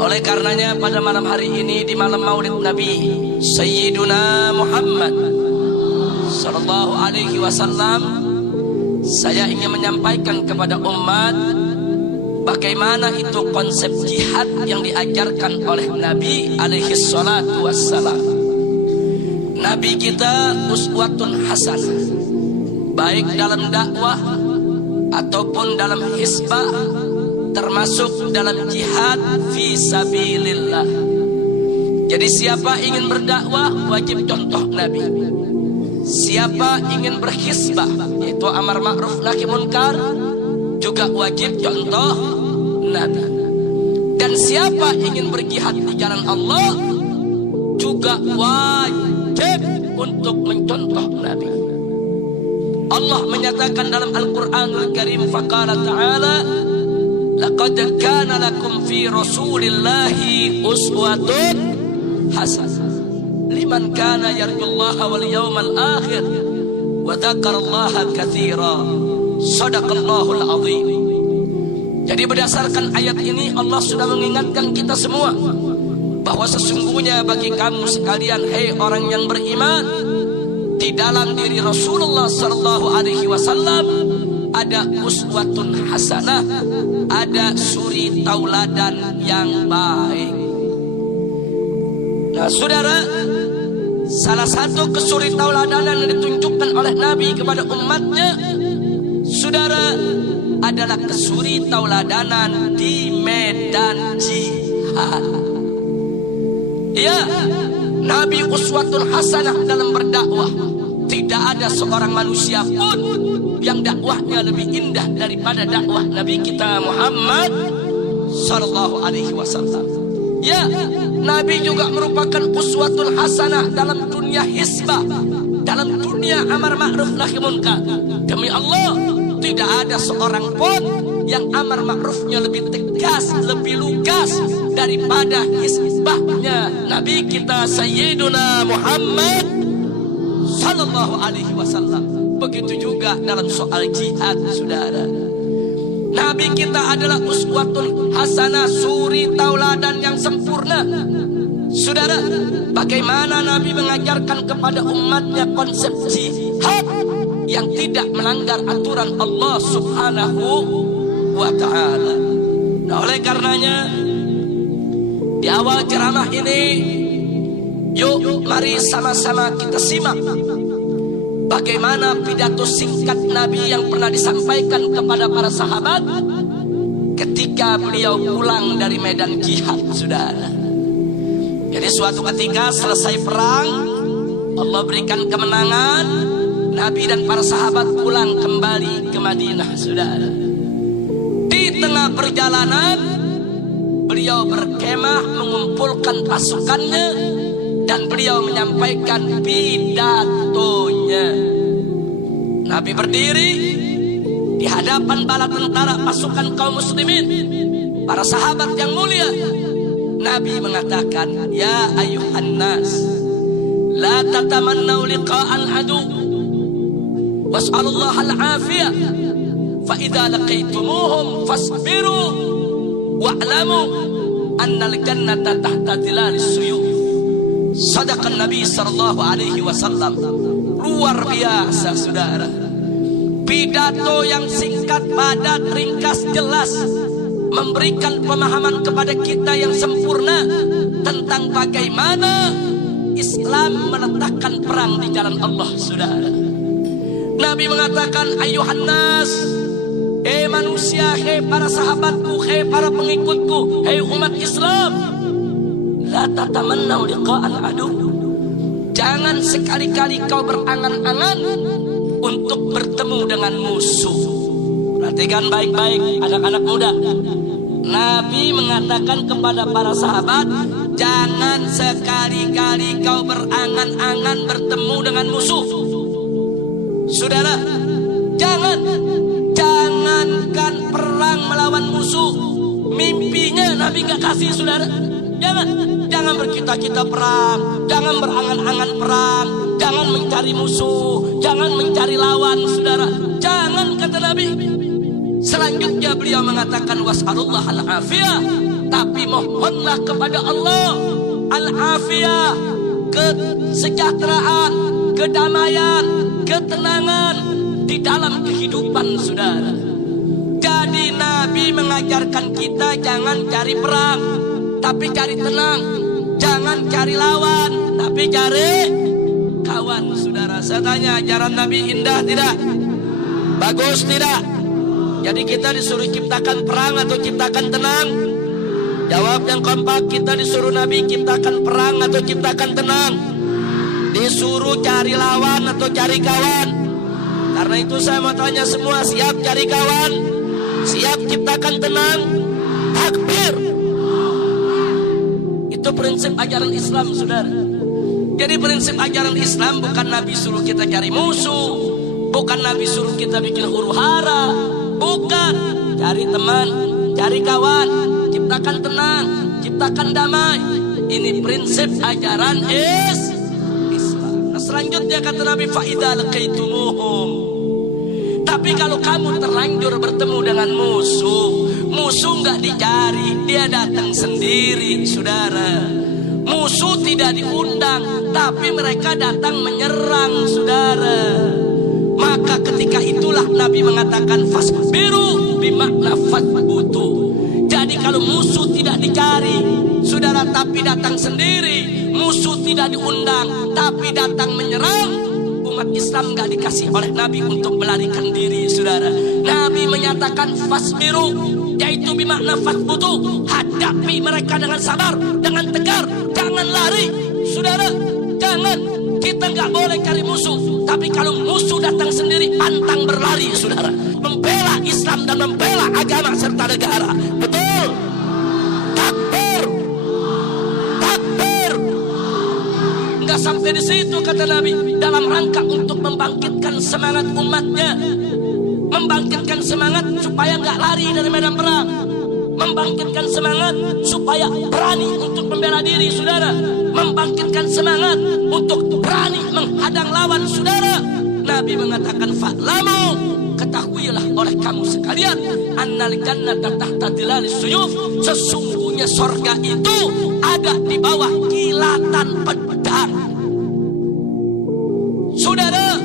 oleh karenanya pada malam hari ini, di malam Maulid Nabi Sayyiduna Muhammad sallallahu alaihi wasallam, saya ingin menyampaikan kepada umat bagaimana itu konsep jihad yang diajarkan oleh Nabi alaihi salatu wassalam. Nabi kita uswatun hasanah, baik dalam dakwah ataupun dalam hisbah, termasuk dalam jihad fi sabilillah. Jadi siapa ingin berdakwah wajib contoh Nabi. Siapa ingin berhisbah, yaitu amar ma'ruf nahi munkar, juga wajib contoh Nabi. Dan siapa ingin berjihad di jalan Allah, juga wajib untuk mencontoh Nabi. Allah menyatakan dalam Al-Quranul Karim, faqala ta'ala, laqad kana lakum fi rasulillahi uswatun hasanah liman kana yarjullaha wal yawmal akhir wa dzakarallaha katsira. Shadaqallahul azim. Jadi berdasarkan ayat ini Allah sudah mengingatkan kita semua bahwa sesungguhnya bagi kamu sekalian, hai orang yang beriman, di dalam diri Rasulullah sallallahu alaihi wasallam ada uswatun hasanah, ada suri tauladan yang baik. Nah, saudara, salah satu kesuri tauladanan yang ditunjukkan oleh Nabi kepada umatnya, saudara, adalah kesuri tauladanan di medan jihad. Ya, Nabi uswatun hasanah dalam berdakwah. Tidak ada seorang manusia pun yang dakwahnya lebih indah daripada dakwah Nabi kita Muhammad sallallahu alaihi wasallam. Ya, Nabi juga merupakan uswatun hasanah dalam dunia hisbah, dalam dunia amar ma'ruf nahi munkar. Demi Allah, tidak ada seorang pun yang amar ma'rufnya lebih tegas, lebih lugas daripada hisbahnya Nabi kita Sayyiduna Muhammad sallallahu alaihi wasallam. Begitu juga dalam soal jihad, saudara. Nabi kita adalah uswatun hasanah, suri tauladan yang sempurna. Saudara, bagaimana Nabi mengajarkan kepada umatnya konsep jihad yang tidak melanggar aturan Allah subhanahu wa ta'ala. Nah, oleh karenanya di awal ceramah ini, yuk mari sama-sama kita simak bagaimana pidato singkat Nabi yang pernah disampaikan kepada para sahabat ketika beliau pulang dari medan jihad, saudara. Jadi suatu ketika selesai perang, Allah berikan kemenangan, Nabi dan para sahabat pulang kembali ke Madinah, saudara. Di tengah perjalanan, beliau berkemah mengumpulkan pasukannya dan beliau menyampaikan pidatonya. Nabi berdiri di hadapan bala tentara pasukan kaum muslimin, para sahabat yang mulia. Nabi mengatakan, ya ayuhan nas, la tatamannau liqa'al adu was'alullaha al-afiyah, fa idza laqaitumuhum fasbiru wa'lamu annal jannata tahta dhilalis suyuf. Sadaqan Nabi sallallahu alaihi wasallam. Luar biasa, saudara. Pidato yang singkat, padat, ringkas, jelas, memberikan pemahaman kepada kita yang sempurna tentang bagaimana Islam meletakkan perang di jalan Allah, saudara. Nabi mengatakan, ayuhan nas, hei manusia, hei para sahabatku, hei para pengikutku, hei umat Islam, la tatamannau liqa'al adu. Jangan sekali-kali kau berangan-angan untuk bertemu dengan musuh. Perhatikan baik-baik anak-anak muda. Nabi mengatakan kepada para sahabat, jangan sekali-kali kau berangan-angan bertemu dengan musuh. Saudara, jangankan perang melawan musuh, mimpinya Nabi gak kasih, saudara. Jangan bercita-cita perang, jangan berangan-angan perang, jangan mencari musuh, jangan mencari lawan, saudara. Jangan, kata Nabi. Selanjutnya beliau mengatakan was'alullah al-afiyah, tapi mohonlah kepada Allah al-afiyah, kesejahteraan, kedamaian, ketenangan di dalam kehidupan saudara. Jadi Nabi mengajarkan kita jangan cari perang, tapi cari tenang. Jangan cari lawan, tapi cari kawan saudara. Saya tanya, ajaran Nabi indah tidak? Bagus tidak? Jadi kita disuruh ciptakan perang atau ciptakan tenang? Jawab yang kompak. Kita disuruh Nabi ciptakan perang atau ciptakan tenang? Disuruh cari lawan atau cari kawan? Karena itu saya mau tanya semua, siap cari kawan? Siap ciptakan tenang? Takbir. Itu prinsip ajaran Islam saudara. Jadi prinsip ajaran Islam bukan Nabi suruh kita cari musuh, bukan Nabi suruh kita bikin huru hara, bukan. Cari teman, cari kawan, ciptakan tenang, ciptakan damai. Ini prinsip ajaran Islam. Nah, selanjutnya kata Nabi, fa'idha laqaitumuhum. Tapi kalau kamu terlanjur bertemu dengan musuh nggak dicari, dia datang sendiri saudara. Musuh tidak diundang, tapi mereka datang menyerang saudara. Maka ketika itulah Nabi mengatakan fasbiru, bimakna fatbutu. Jadi kalau musuh tidak dicari saudara, tapi datang sendiri, musuh tidak diundang tapi datang menyerang, umat Islam gak dikasih oleh Nabi untuk melarikan diri saudara. Nabi menyatakan fasbiru, yaitu bimakna fatbutu. Hadapi mereka dengan sabar, dengan tegar, jangan lari saudara. Jangan, kita gak boleh cari musuh, tapi kalau musuh datang sendiri, pantang berlari saudara. Membela Islam dan membela agama serta negara. Betul. Takbir, takbir. Nggak sampai di situ kata Nabi, dalam rangka untuk membangkitkan semangat umatnya, membangkitkan semangat supaya nggak lari dari medan perang, membangkitkan semangat supaya berani untuk membela diri saudara, membangkitkan semangat untuk berani menghadang lawan saudara. Nabi mengatakan fa'lamu, ketahuilah oleh kamu sekalian, annal jannata tahta dhilalis suyuf, sesungguhnya sorga itu ada di bawah kilatan pedang. Saudara,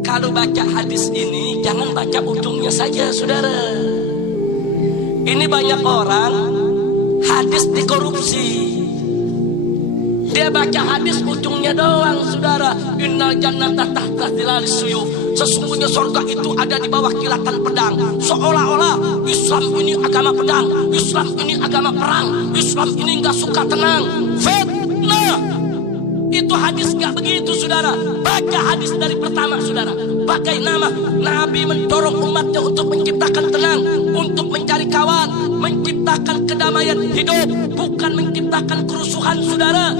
kalau baca hadis ini jangan baca ujungnya saja saudara. Ini banyak orang hadis dikorupsi. Dia baca hadis ujungnya doang saudara. Innal jannata tahta dhilalis suyuf, sesungguhnya surga itu ada di bawah kilatan pedang. Seolah-olah Islam ini agama pedang, Islam ini agama perang, Islam ini gak suka tenang. Fitnah. Itu hadis gak begitu saudara. Baca hadis dari pertama saudara. Bagaimana Nabi mendorong umatnya untuk menciptakan tenang, untuk mencari kawan, menciptakan kedamaian hidup, bukan menciptakan kerusuhan saudara.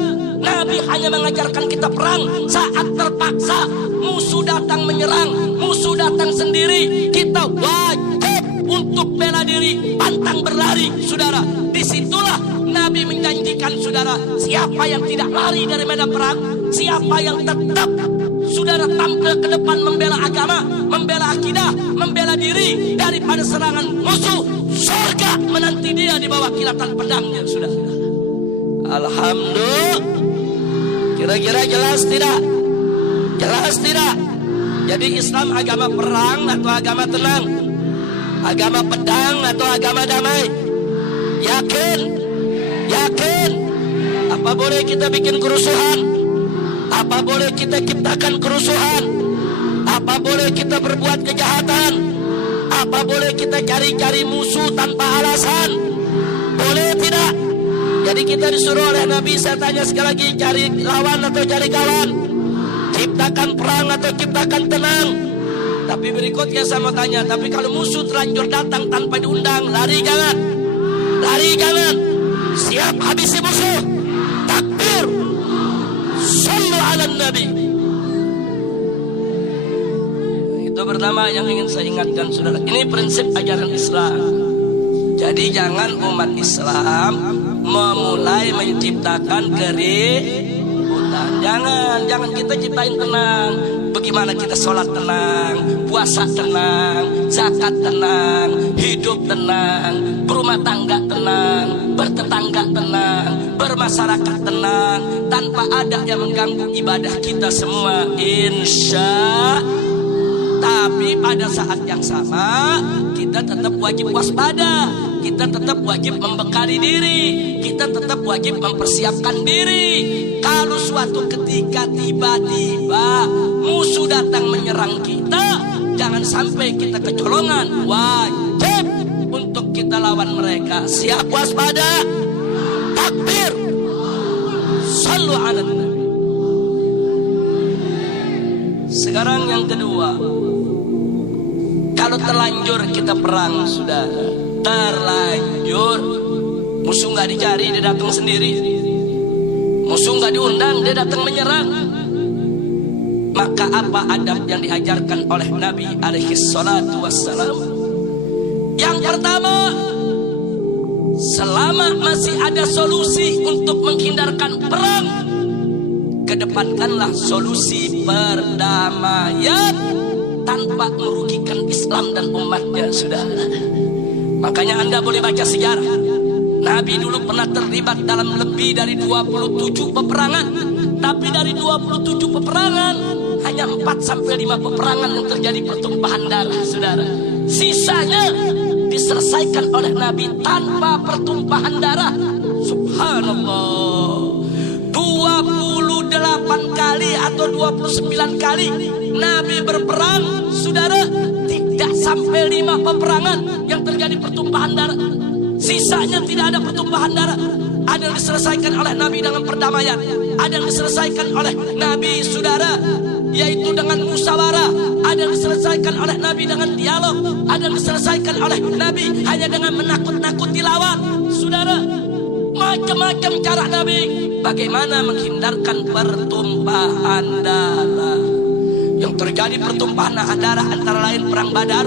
Nabi hanya mengajarkan kita perang saat terpaksa. Musuh datang menyerang, musuh datang sendiri, kita wajib untuk bela diri, pantang berlari saudara. Disitulah Nabi menjanjikan saudara, siapa yang tidak lari dari medan perang, siapa yang tetap saudara tampil ke depan membela agama, membela akidah, membela diri daripada serangan musuh, surga menanti dia di bawah kilatan pedangnya saudara. Alhamdulillah. Kira-kira jelas tidak? Jelas tidak? Jadi Islam agama perang atau agama tenang? Agama pedang atau agama damai? Yakin? Yakin? Apa boleh kita bikin kerusuhan? Apa boleh kita ciptakan kerusuhan? Apa boleh kita berbuat kejahatan? Apa boleh kita cari-cari musuh tanpa alasan? Boleh tidak? Jadi kita disuruh oleh Nabi, saya tanya sekali lagi, cari lawan atau cari kawan? Ciptakan perang atau ciptakan tenang? Tapi berikutnya saya mau tanya, tapi kalau musuh terlanjur datang tanpa diundang, lari jangan. Lari jangan. Siap habisi musuh. Takbir. Sallu ala Nabi. Itu pertama yang ingin saya ingatkan saudara. Ini prinsip ajaran Islam. Jadi jangan umat Islam memulai menciptakan keributan. Jangan kita ciptain tenang. Bagaimana kita sholat tenang, puasa tenang, zakat tenang, hidup tenang, berumah tangga tenang. tetangga tenang, bermasyarakat tenang, tanpa ada yang mengganggu ibadah kita semua, insya. Tapi pada saat yang sama kita tetap wajib waspada, kita tetap wajib membekali diri, kita tetap wajib mempersiapkan diri. Kalau suatu ketika tiba-tiba musuh datang menyerang kita, jangan sampai kita kecolongan. Wajib untuk kita lawan mereka. Siap waspada, takbir, sallu ala nabi. Sekarang yang kedua, kalau terlanjur kita perang, sudah terlanjur, musuh nggak dicari, dia datang sendiri. Musuh nggak diundang, dia datang menyerang. Maka apa adab yang diajarkan oleh Nabi alaihi salatu wassalam? Yang pertama, selama masih ada solusi untuk menghindarkan perang, kedepankanlah solusi perdamaian tanpa merugikan Islam dan umatnya, saudara. Makanya Anda boleh baca sejarah. Nabi dulu pernah terlibat dalam lebih dari 27 peperangan. Tapi dari 27 peperangan, hanya 4-5 peperangan yang terjadi pertumpahan darah, saudara. Sisanya diselesaikan oleh Nabi tanpa pertumpahan darah. Subhanallah. 28 kali atau 29 kali Nabi berperang, saudara, tidak sampai 5 peperangan yang terjadi pertumpahan darah. Sisanya tidak ada pertumpahan darah. Ada yang diselesaikan oleh Nabi dengan perdamaian, ada yang diselesaikan oleh Nabi, saudara, yaitu dengan musyawarah. Ada yang diselesaikan oleh Nabi dengan dialog. Ada yang diselesaikan oleh Nabi hanya dengan menakut-nakuti lawan, saudara. Macam-macam cara Nabi bagaimana menghindarkan pertumpahan darah. Yang terjadi pertumpahan darah antara lain perang Badar,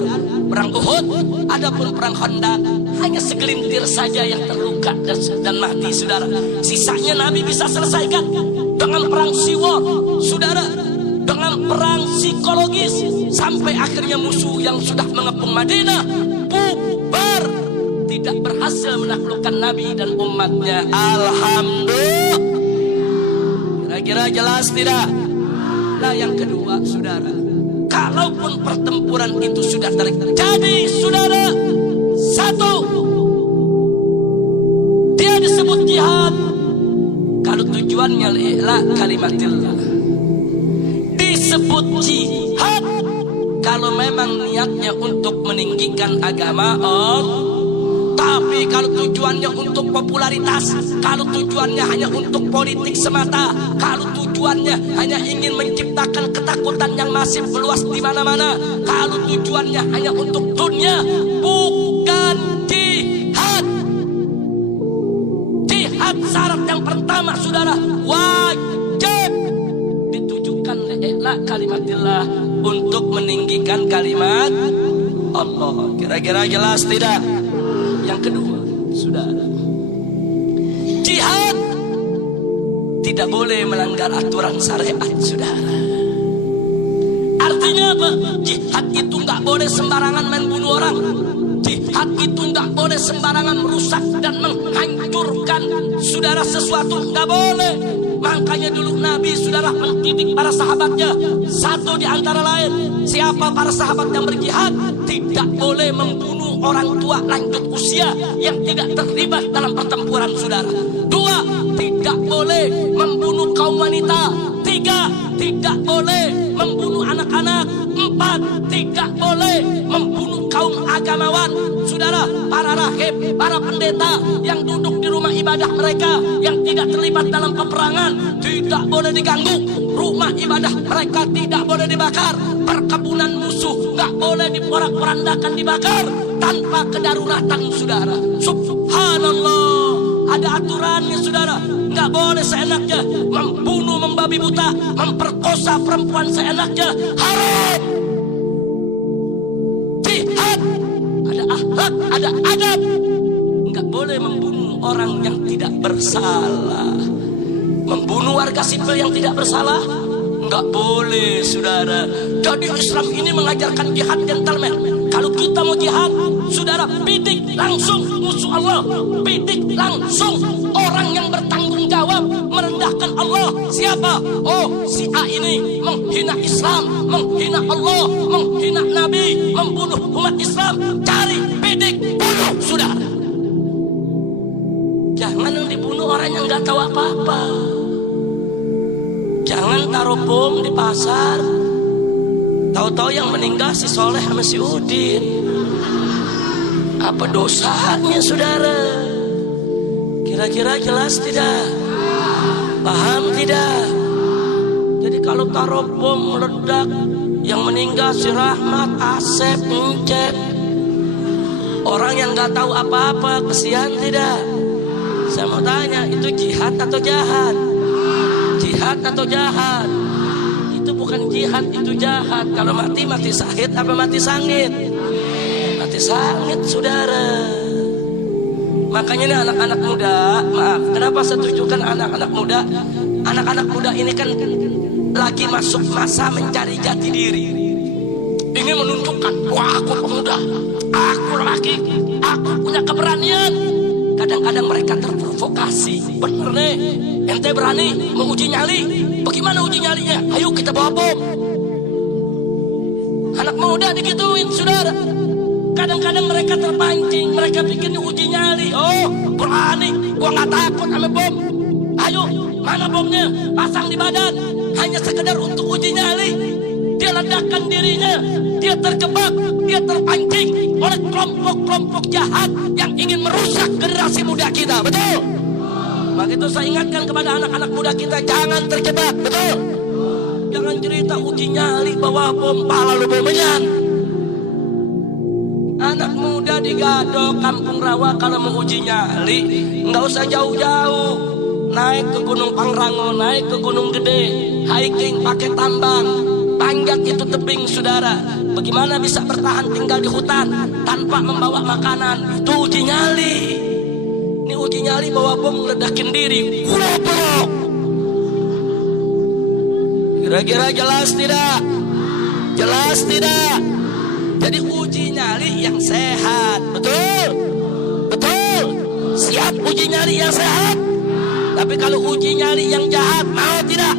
perang Uhud, adapun perang Khandaq hanya segelintir saja yang terluka dan mati, saudara. Sisanya Nabi bisa selesaikan dengan perang Siwar, saudara, dengan perang psikologis, sampai akhirnya musuh yang sudah mengepung Madinah bubar, tidak berhasil menaklukkan Nabi dan umatnya. Alhamdulillah. Kira-kira jelas tidak? Nah, yang kedua, saudara, kalaupun pertempuran itu sudah terjadi, saudara, satu, dia disebut jihad kalau tujuannya li'la kalimatillah. Disebut jihad kalau memang niatnya untuk meninggikan agama Allah. Tapi kalau tujuannya untuk popularitas, kalau tujuannya hanya untuk politik semata, kalau tujuannya hanya ingin menciptakan ketakutan yang masif meluas di mana-mana, kalau tujuannya hanya untuk dunia, bukan jihad. Jihad syarat yang pertama, saudara, wajib ditujukan li'la kalimatillah, untuk meninggikan kalimat Allah. Kira-kira jelas tidak? Yang kedua, saudara, jihad tidak boleh melanggar aturan syariat, saudara. Artinya apa? Jihad itu nggak boleh sembarangan main bunuh orang. Jihad itu nggak boleh sembarangan merusak dan menghancurkan, saudara, sesuatu, nggak boleh. Makanya dulu Nabi, saudara, mendidik para sahabatnya. Satu di antara lain, siapa para sahabat yang berjihad? Tidak boleh membunuh orang tua lanjut usia yang tidak terlibat dalam pertempuran, saudara. Dua, tidak boleh membunuh kaum wanita. Tiga, tidak boleh membunuh anak-anak. Empat, tidak boleh membunuh kaum agamawan, saudara, para rahib, para pendeta yang duduk di rumah ibadah mereka, yang tidak terlibat dalam peperangan, tidak boleh diganggu. Rumah ibadah mereka tidak boleh dibakar. Perkebunan musuh nggak boleh diporak-porandakan, dibakar tanpa kedaruratan, saudara. Subhanallah, ada aturannya, saudara. Nggak boleh seenaknya membunuh, membabi buta, memperkosa perempuan seenaknya. Haram. Jihad ada akhlak, ada adab. Nggak boleh membunuh orang yang tidak bersalah. Membunuh warga sipil yang tidak bersalah nggak boleh, saudara. Jadi Islam ini mengajarkan jihad gentleman. Kalau kita mau jihad, saudara, bidik langsung musuh Allah, bidik langsung apa? Oh, si A ini menghina Islam, menghina Allah, menghina Nabi, membunuh umat Islam. Cari, bidik, bunuh, sudah. Jangan yang dibunuh orang yang nggak tahu apa-apa. Jangan taruh bom di pasar. Tahu-tahu yang meninggal si Soleh sama si Udin. Apa dosanya, saudara? Kira-kira jelas tidak? Paham tidak? Jadi kalau taruh bom meledak, yang meninggal si Rahmat, Asep, Encep, orang yang nggak tahu apa-apa, kesian tidak? Saya mau tanya, itu jihad atau jahat? Jihad atau jahat? Itu bukan jihad, itu jahat. Kalau mati, mati syahid apa mati sangit? Mati sangit, saudara. Makanya nih anak-anak muda, maaf, kenapa saya tunjukkan anak-anak muda? Anak-anak muda ini kan lagi masuk masa mencari jati diri. Ingin menunjukkan, wah aku pemuda, aku laki, aku punya keberanian. Kadang-kadang mereka terprovokasi. Bener nih, ente berani menguji nyali. Bagaimana uji nyalinya? Ayo kita bawa bom. Anak muda digituin, saudara. Kadang-kadang mereka terpancing, mereka bikin uji nyali. Oh, berani, gua nggak takut sama bom. Ayo, mana bomnya? Pasang di badan. Hanya sekedar untuk uji nyali. Dia ledakan dirinya. Dia terjebak, dia terpancing oleh kelompok-kelompok jahat yang ingin merusak generasi muda kita. Betul? Maka itu saya ingatkan kepada anak-anak muda kita, jangan terjebak. Betul? Jangan cerita uji nyali bawa bom, pala lu bomenyan. Anak muda di Gadok, Kampung Rawa kalau mau uji nyali, nggak usah jauh-jauh. Naik ke Gunung Pangrango, naik ke Gunung Gede, hiking pakai tambang, panjat itu tebing, saudara. Bagaimana bisa bertahan tinggal di hutan tanpa membawa makanan? Itu uji nyali. Ini uji nyali bawa bom ledakin diri. Goblok. Kira-kira jelas tidak? Jelas tidak? Jadi uji nyali yang sehat. Betul? Betul? Siap uji nyali yang sehat? Tapi kalau uji nyali yang jahat, mau tidak?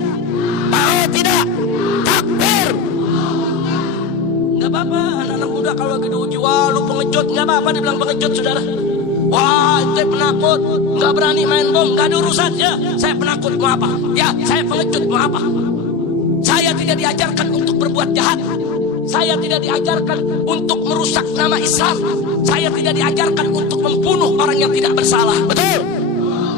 Mau tidak? Takbir. Gak apa-apa, anak-anak muda kalau lagi diuji, wah lu pengecut, gak apa-apa dibilang pengecut, saudara. Wah itu penakut, gak berani main bom, gak ada urusan. Ya, saya penakut, mau apa? Ya, saya pengecut, mau apa? Saya tidak diajarkan untuk berbuat jahat. Saya tidak diajarkan untuk merusak nama Islam. Saya tidak diajarkan untuk membunuh orang yang tidak bersalah. Betul?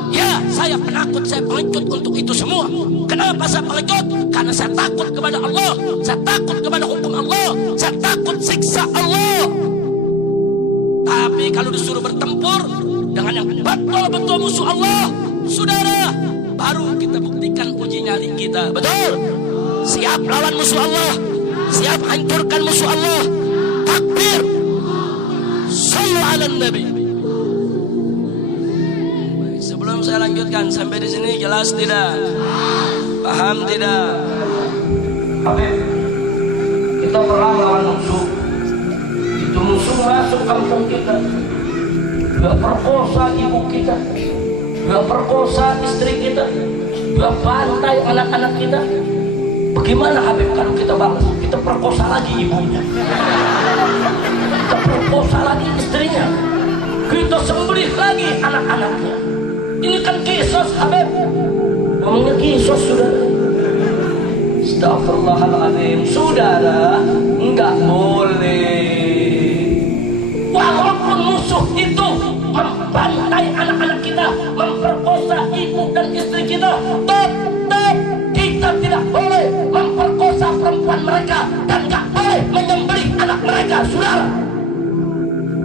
Ya, saya penakut, saya pengecut untuk itu semua. Kenapa saya pengecut? Karena saya takut kepada Allah. Saya takut kepada hukum Allah. Saya takut siksa Allah. Tapi kalau disuruh bertempur dengan yang betul-betul musuh Allah, saudara, baru kita buktikan uji nyali kita. Betul? Siap lawan musuh Allah, siap hancurkan musuh Allah. Takbir. Sallu ala Nabi. Sebelum saya lanjutkan, sampai di sini jelas tidak? Paham tidak? Habib, kita perang lawan musuh. Itu musuh masuk kampung kita, gak perkosa ibu kita, gak perkosa istri kita, gak bantai anak-anak kita. Bagaimana Habib kalau kita balas? Kita perkosa lagi ibunya, kita perkosa lagi istrinya, kita sembelih lagi anak-anaknya. Ini kan kisos Habib, ngomongnya kisos, saudara. Astagfirullahaladzim, saudara, enggak boleh. Walaupun musuh itu membantai anak-anak kita, memperkosa ibu dan istri kita, tetap kita tidak boleh memperkosa perempuan mereka dan enggak boleh menyembelih anak mereka, saudara.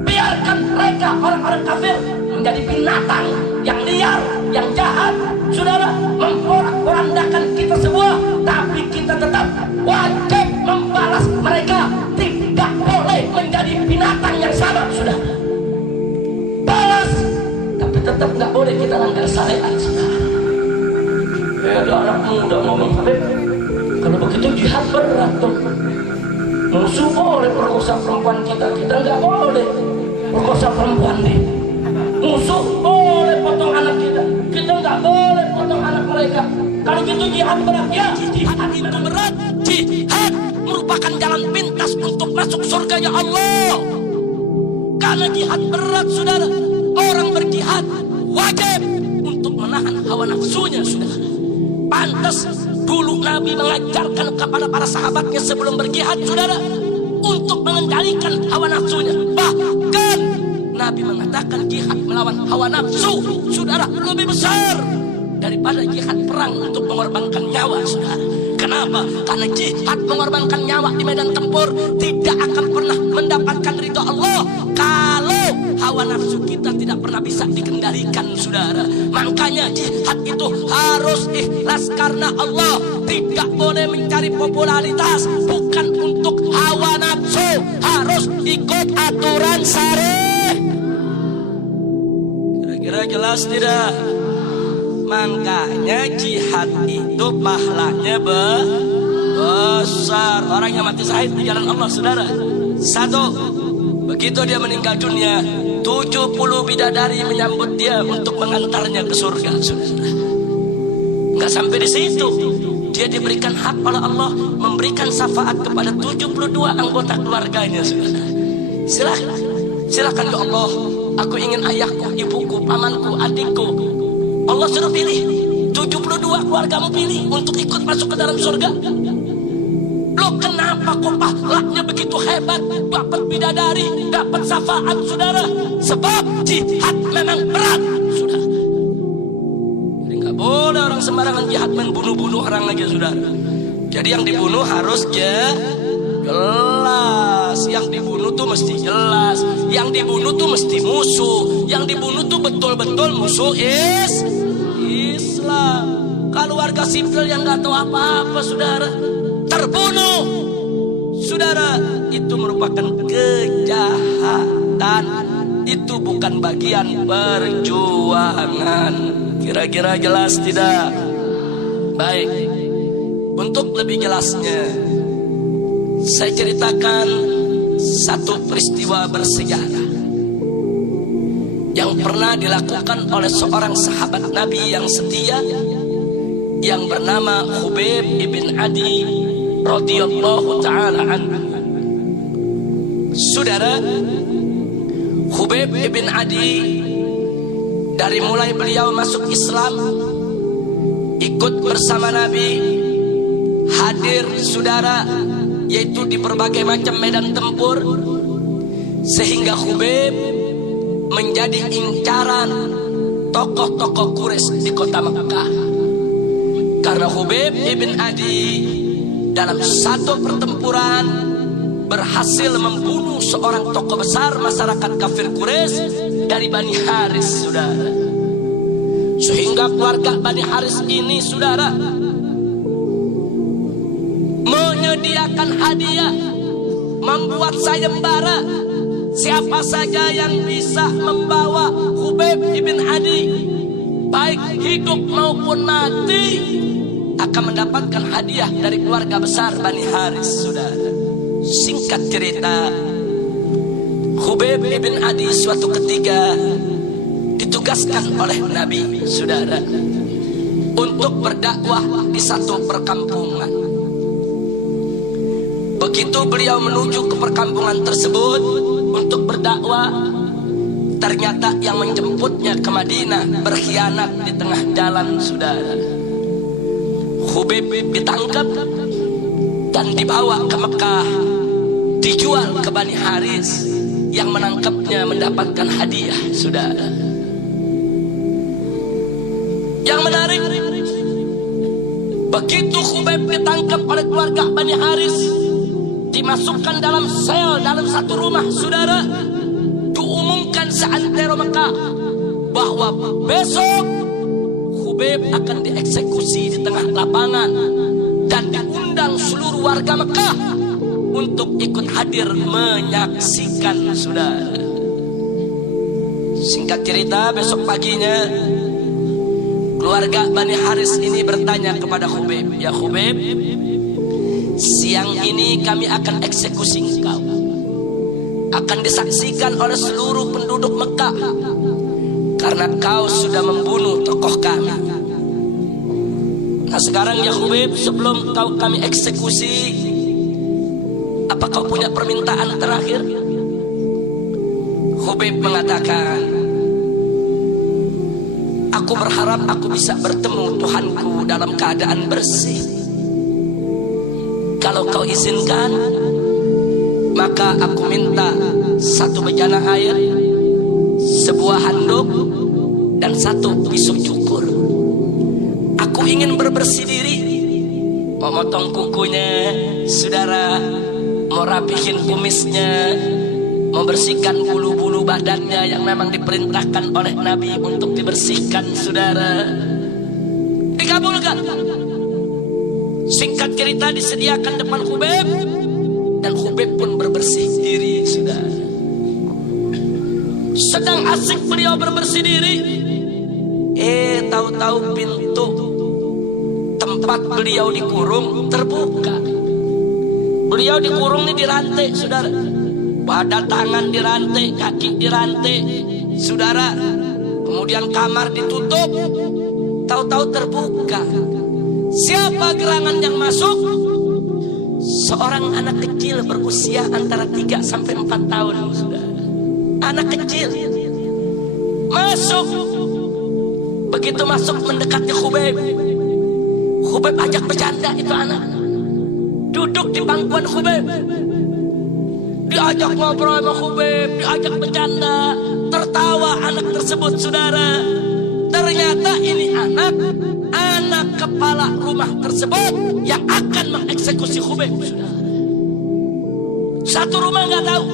Biarkan mereka orang-orang kafir menjadi binatang yang liar, yang jahat, saudara, memporak-porandakan kita semua, tapi kita tetap wajib membalas mereka. Tidak boleh menjadi binatang yang sama, saudara. Balas, tapi tetap nggak boleh kita langgar syariat, saudara. Ada anak muda ngomong, Habib, kalau begitu jihad berat tuh. Musuh boleh perkosa perempuan kita, kita nggak boleh perkosa perempuan nih. Musuh boleh potong anak kita, kita nggak boleh potong anak mereka. Kalau gitu itu jihad berat? Ya, jihad itu berat. Jihad merupakan jalan pintas untuk masuk surganya Allah. Karena jihad berat, saudara. Orang berjihad wajib untuk menahan hawa nafsunya, saudara. Pantas dulu Nabi mengajarkan kepada para sahabatnya sebelum berjihad, saudara, untuk mengendalikan hawa nafsunya. Bahkan Nabi mengatakan jihad melawan hawa nafsu, saudara, lebih besar daripada jihad perang untuk mengorbankan nyawa, saudara. Kenapa? Karena jihad mengorbankan nyawa di medan tempur tidak akan pernah mendapatkan ridho Allah kalau hawa nafsu kita tidak pernah bisa dikendalikan, saudara. Makanya jihad itu harus ikhlas karena Allah. Tidak boleh mencari popularitas, bukan untuk hawa nafsu. Harus ikut aturan syar'i. Kira-kira jelas tidak? Makanya jihad itu pahalanya besar. Orang yang mati syahid di jalan Allah, saudara. Satu, begitu dia meninggal dunia, 70 bidadari menyambut dia untuk mengantarnya ke surga, saudara. Nggak sampai di situ, dia diberikan hak oleh Allah memberikan syafaat kepada 72 anggota keluarganya, saudara. Silakan ya Allah, aku ingin ayahku, ibuku, pamanku, adikku. Allah suruh pilih 72 keluargamu, pilih untuk ikut masuk ke dalam surga. Loh, kenapa kok pahalanya begitu hebat? Dapat bidadari, dapat syafaat, saudara. Sebab jihad memang berat, saudara. Jadi nggak boleh orang sembarangan jihad membunuh-bunuh orang aja, saudara. Jadi yang dibunuh harus jelas. Yang dibunuh tuh mesti jelas. Yang dibunuh tuh mesti musuh. Yang dibunuh tuh betul-betul musuh Islam. Kalau warga sipil yang nggak tahu apa-apa, saudara, terbunuh, saudara, itu merupakan kejahatan. Itu bukan bagian perjuangan. Kira-kira jelas tidak? Baik, untuk lebih jelasnya saya ceritakan satu peristiwa bersejarah yang pernah dilakukan oleh seorang sahabat Nabi yang setia yang bernama Khubayb ibn Adi radhiyallahu taala anhu. Saudara, Khubayb ibn Adi dari mulai beliau masuk Islam, ikut bersama Nabi, hadir, saudara, yaitu di berbagai macam medan tempur, sehingga Khubayb menjadi incaran tokoh-tokoh Quraisy di kota Makkah. Karena Khubayb ibn Adi dalam satu pertempuran berhasil membunuh seorang tokoh besar masyarakat kafir Quraisy dari Bani Haris, saudara. Sehingga keluarga Bani Haris ini, saudara, menyediakan hadiah, membuat sayembara. Siapa saja yang bisa membawa Khubayb ibn Adi, baik hidup maupun mati, akan mendapatkan hadiah dari keluarga besar Bani Haris, saudara. Singkat cerita, Khubayb ibn Adi suatu ketika ditugaskan oleh Nabi, saudara, untuk berdakwah di satu perkampungan. Begitu beliau menuju ke perkampungan tersebut untuk berdakwah, ternyata yang menjemputnya ke Madinah berkhianat di tengah jalan, saudara. Khubayb ditangkap dan dibawa ke Mekah, dijual ke Bani Haris. Yang menangkapnya mendapatkan hadiah, saudara. Yang menarik, begitu Khubayb ditangkap oleh keluarga Bani Haris, dimasukkan dalam sel, dalam satu rumah, saudara, diumumkan seantero Mekah bahwa besok Khubayb akan dieksekusi di tengah lapangan, dan diundang seluruh warga Mekah untuk ikut hadir menyaksikan, saudara. Singkat cerita, besok paginya keluarga Bani Haris ini bertanya kepada Khubayb, "Ya Khubayb, siang ini kami akan eksekusi engkau. Akan disaksikan oleh seluruh penduduk Mekah karena kau sudah membunuh tokoh kami." Nah sekarang ya Hubeb, sebelum kami eksekusi, apa kau punya permintaan terakhir? Hubeb mengatakan, aku berharap aku bisa bertemu Tuhanku dalam keadaan bersih. Kalau kau izinkan, maka aku minta 1 bejana air, sebuah handuk, dan 1 pisau cukur. Aku ingin berbersih diri, mau motong kukunya, saudara, mau rapihin kumisnya, mau bersihkan bulu-bulu badannya yang memang diperintahkan oleh Nabi untuk dibersihkan, saudara. Dikabulkan. Singkat cerita disediakan depan Hubeb, dan Hubeb pun berbersih diri, saudara. Sedang asik beliau berbersih diri, tahu-tahu pintu tempat beliau dikurung terbuka. Beliau dikurung ini dirantai, saudara. Pada tangan dirantai, kaki dirantai, saudara. Kemudian kamar ditutup, tahu-tahu terbuka. Siapa gerangan yang masuk? Seorang anak kecil berusia antara 3 sampai 4 tahun, saudara. Anak kecil masuk. Begitu masuk mendekatnya Hubeb, Hubeb ajak bercanda itu anak. Duduk di bangkuan Hubeb, diajak ngobrol sama Hubeb, diajak bercanda, tertawa anak tersebut, saudara. Ternyata ini anak kepala rumah tersebut yang akan mengeksekusi Hubeb, saudara. Satu rumah nggak tahu.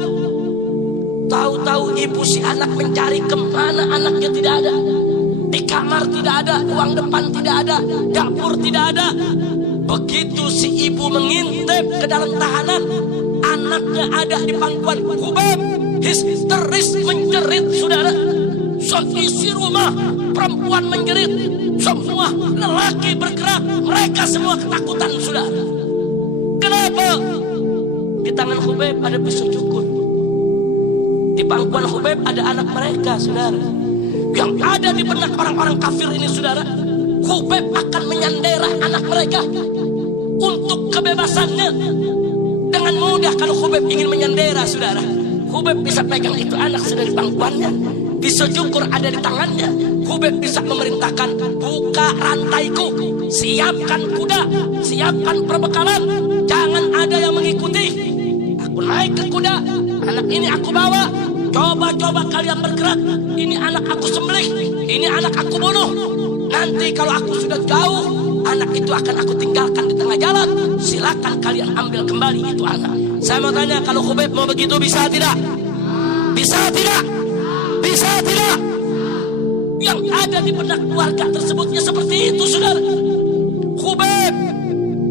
Tahu-tahu ibu si anak mencari kemana anaknya tidak ada. Di kamar tidak ada, ruang depan tidak ada, dapur tidak ada. Begitu si ibu mengintip ke dalam tahanan, anaknya ada di pangkuan Hubeb, histeris menjerit, saudara. Seisi rumah perempuan menjerit, semua lelaki bergerak, mereka semua ketakutan, saudara. Kenapa? Di tangan Hubeb ada pisau cukur, di pangkuan Hubeb ada anak mereka, saudara. Yang ada di benak orang-orang kafir ini, saudara, Hubeb akan menyandera anak mereka untuk kebebasannya. Dengan mudah kalau Hubeb ingin menyandera, saudara, Hubeb bisa pegang itu anak sedang di pangkuannya, pisau cukur ada di tangannya. Hubeb bisa memerintahkan, buka rantaiku, siapkan kuda, siapkan perbekalan, jangan ada yang mengikuti. Aku naik ke kuda, anak ini aku bawa. Coba-coba kalian bergerak, ini anak aku sembelih, ini anak aku bunuh. Nanti kalau aku sudah jauh, anak itu akan aku tinggalkan di tengah jalan. Silakan kalian ambil kembali itu anak. Saya mau tanya, kalau Hubeb mau begitu bisa tidak? Bisa tidak? Bisa tidak? Yang ada di benak keluarga tersebutnya seperti itu, saudara. Hubeb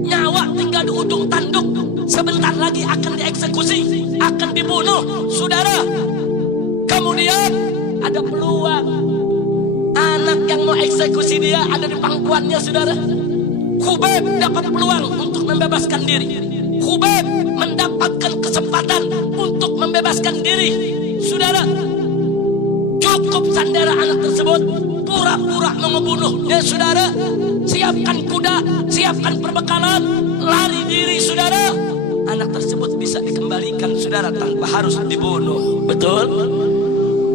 nyawa tinggal di ujung tanduk, sebentar lagi akan dieksekusi, akan dibunuh, saudara. Kemudian ada peluang, anak yang mau eksekusi dia ada di pangkuannya, saudara. Hubeb dapat peluang untuk membebaskan diri. Hubeb mendapatkan kesempatan untuk membebaskan diri, saudara. Cukup sandera anak tersebut, pura-pura mau membunuhnya, saudara. Siapkan kuda, siapkan perbekalan, lari diri, saudara. Anak tersebut bisa dikembalikan, saudara, tanpa harus dibunuh. Betul?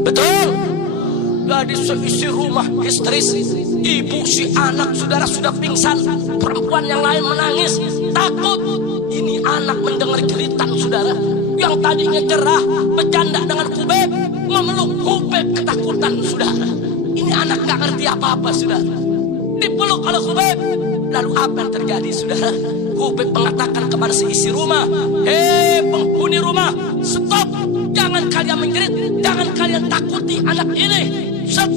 Betul? Gadis seisi rumah histeris, ibu si anak, saudara, sudah pingsan. Perempuan yang lain menangis, takut. Ini anak mendengar jeritan, saudara. Yang tadinya cerah, bercanda dengan Hubeb, memeluk Hubeb ketakutan, saudara. Ini anak gak ngerti apa-apa, saudara. Dipeluk oleh Hubeb. Lalu apa yang terjadi, saudara? Hubeb mengatakan kepada si isi rumah, hei penghuni rumah, stop. Jangan kalian menjerit, jangan kalian takuti anak ini. Stop.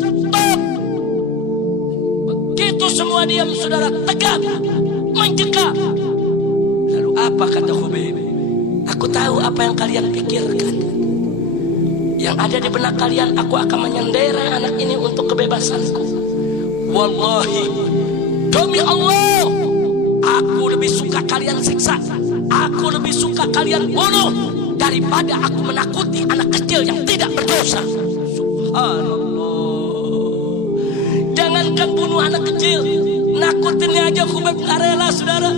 Begitu semua diam, saudara, tegak, mencekam. Lalu apa kata Hubeb? Aku tahu apa yang kalian pikirkan. Yang ada di benak kalian, aku akan menyandera anak ini untuk kebebasanku. Wallahi, demi Allah, aku lebih suka kalian siksa, aku lebih suka kalian bunuh daripada aku menakuti anak kecil yang tidak berdosa. Subhanallah. Jangankan bunuh anak kecil, Nakutinnya aja Khubayb gak rela, saudara.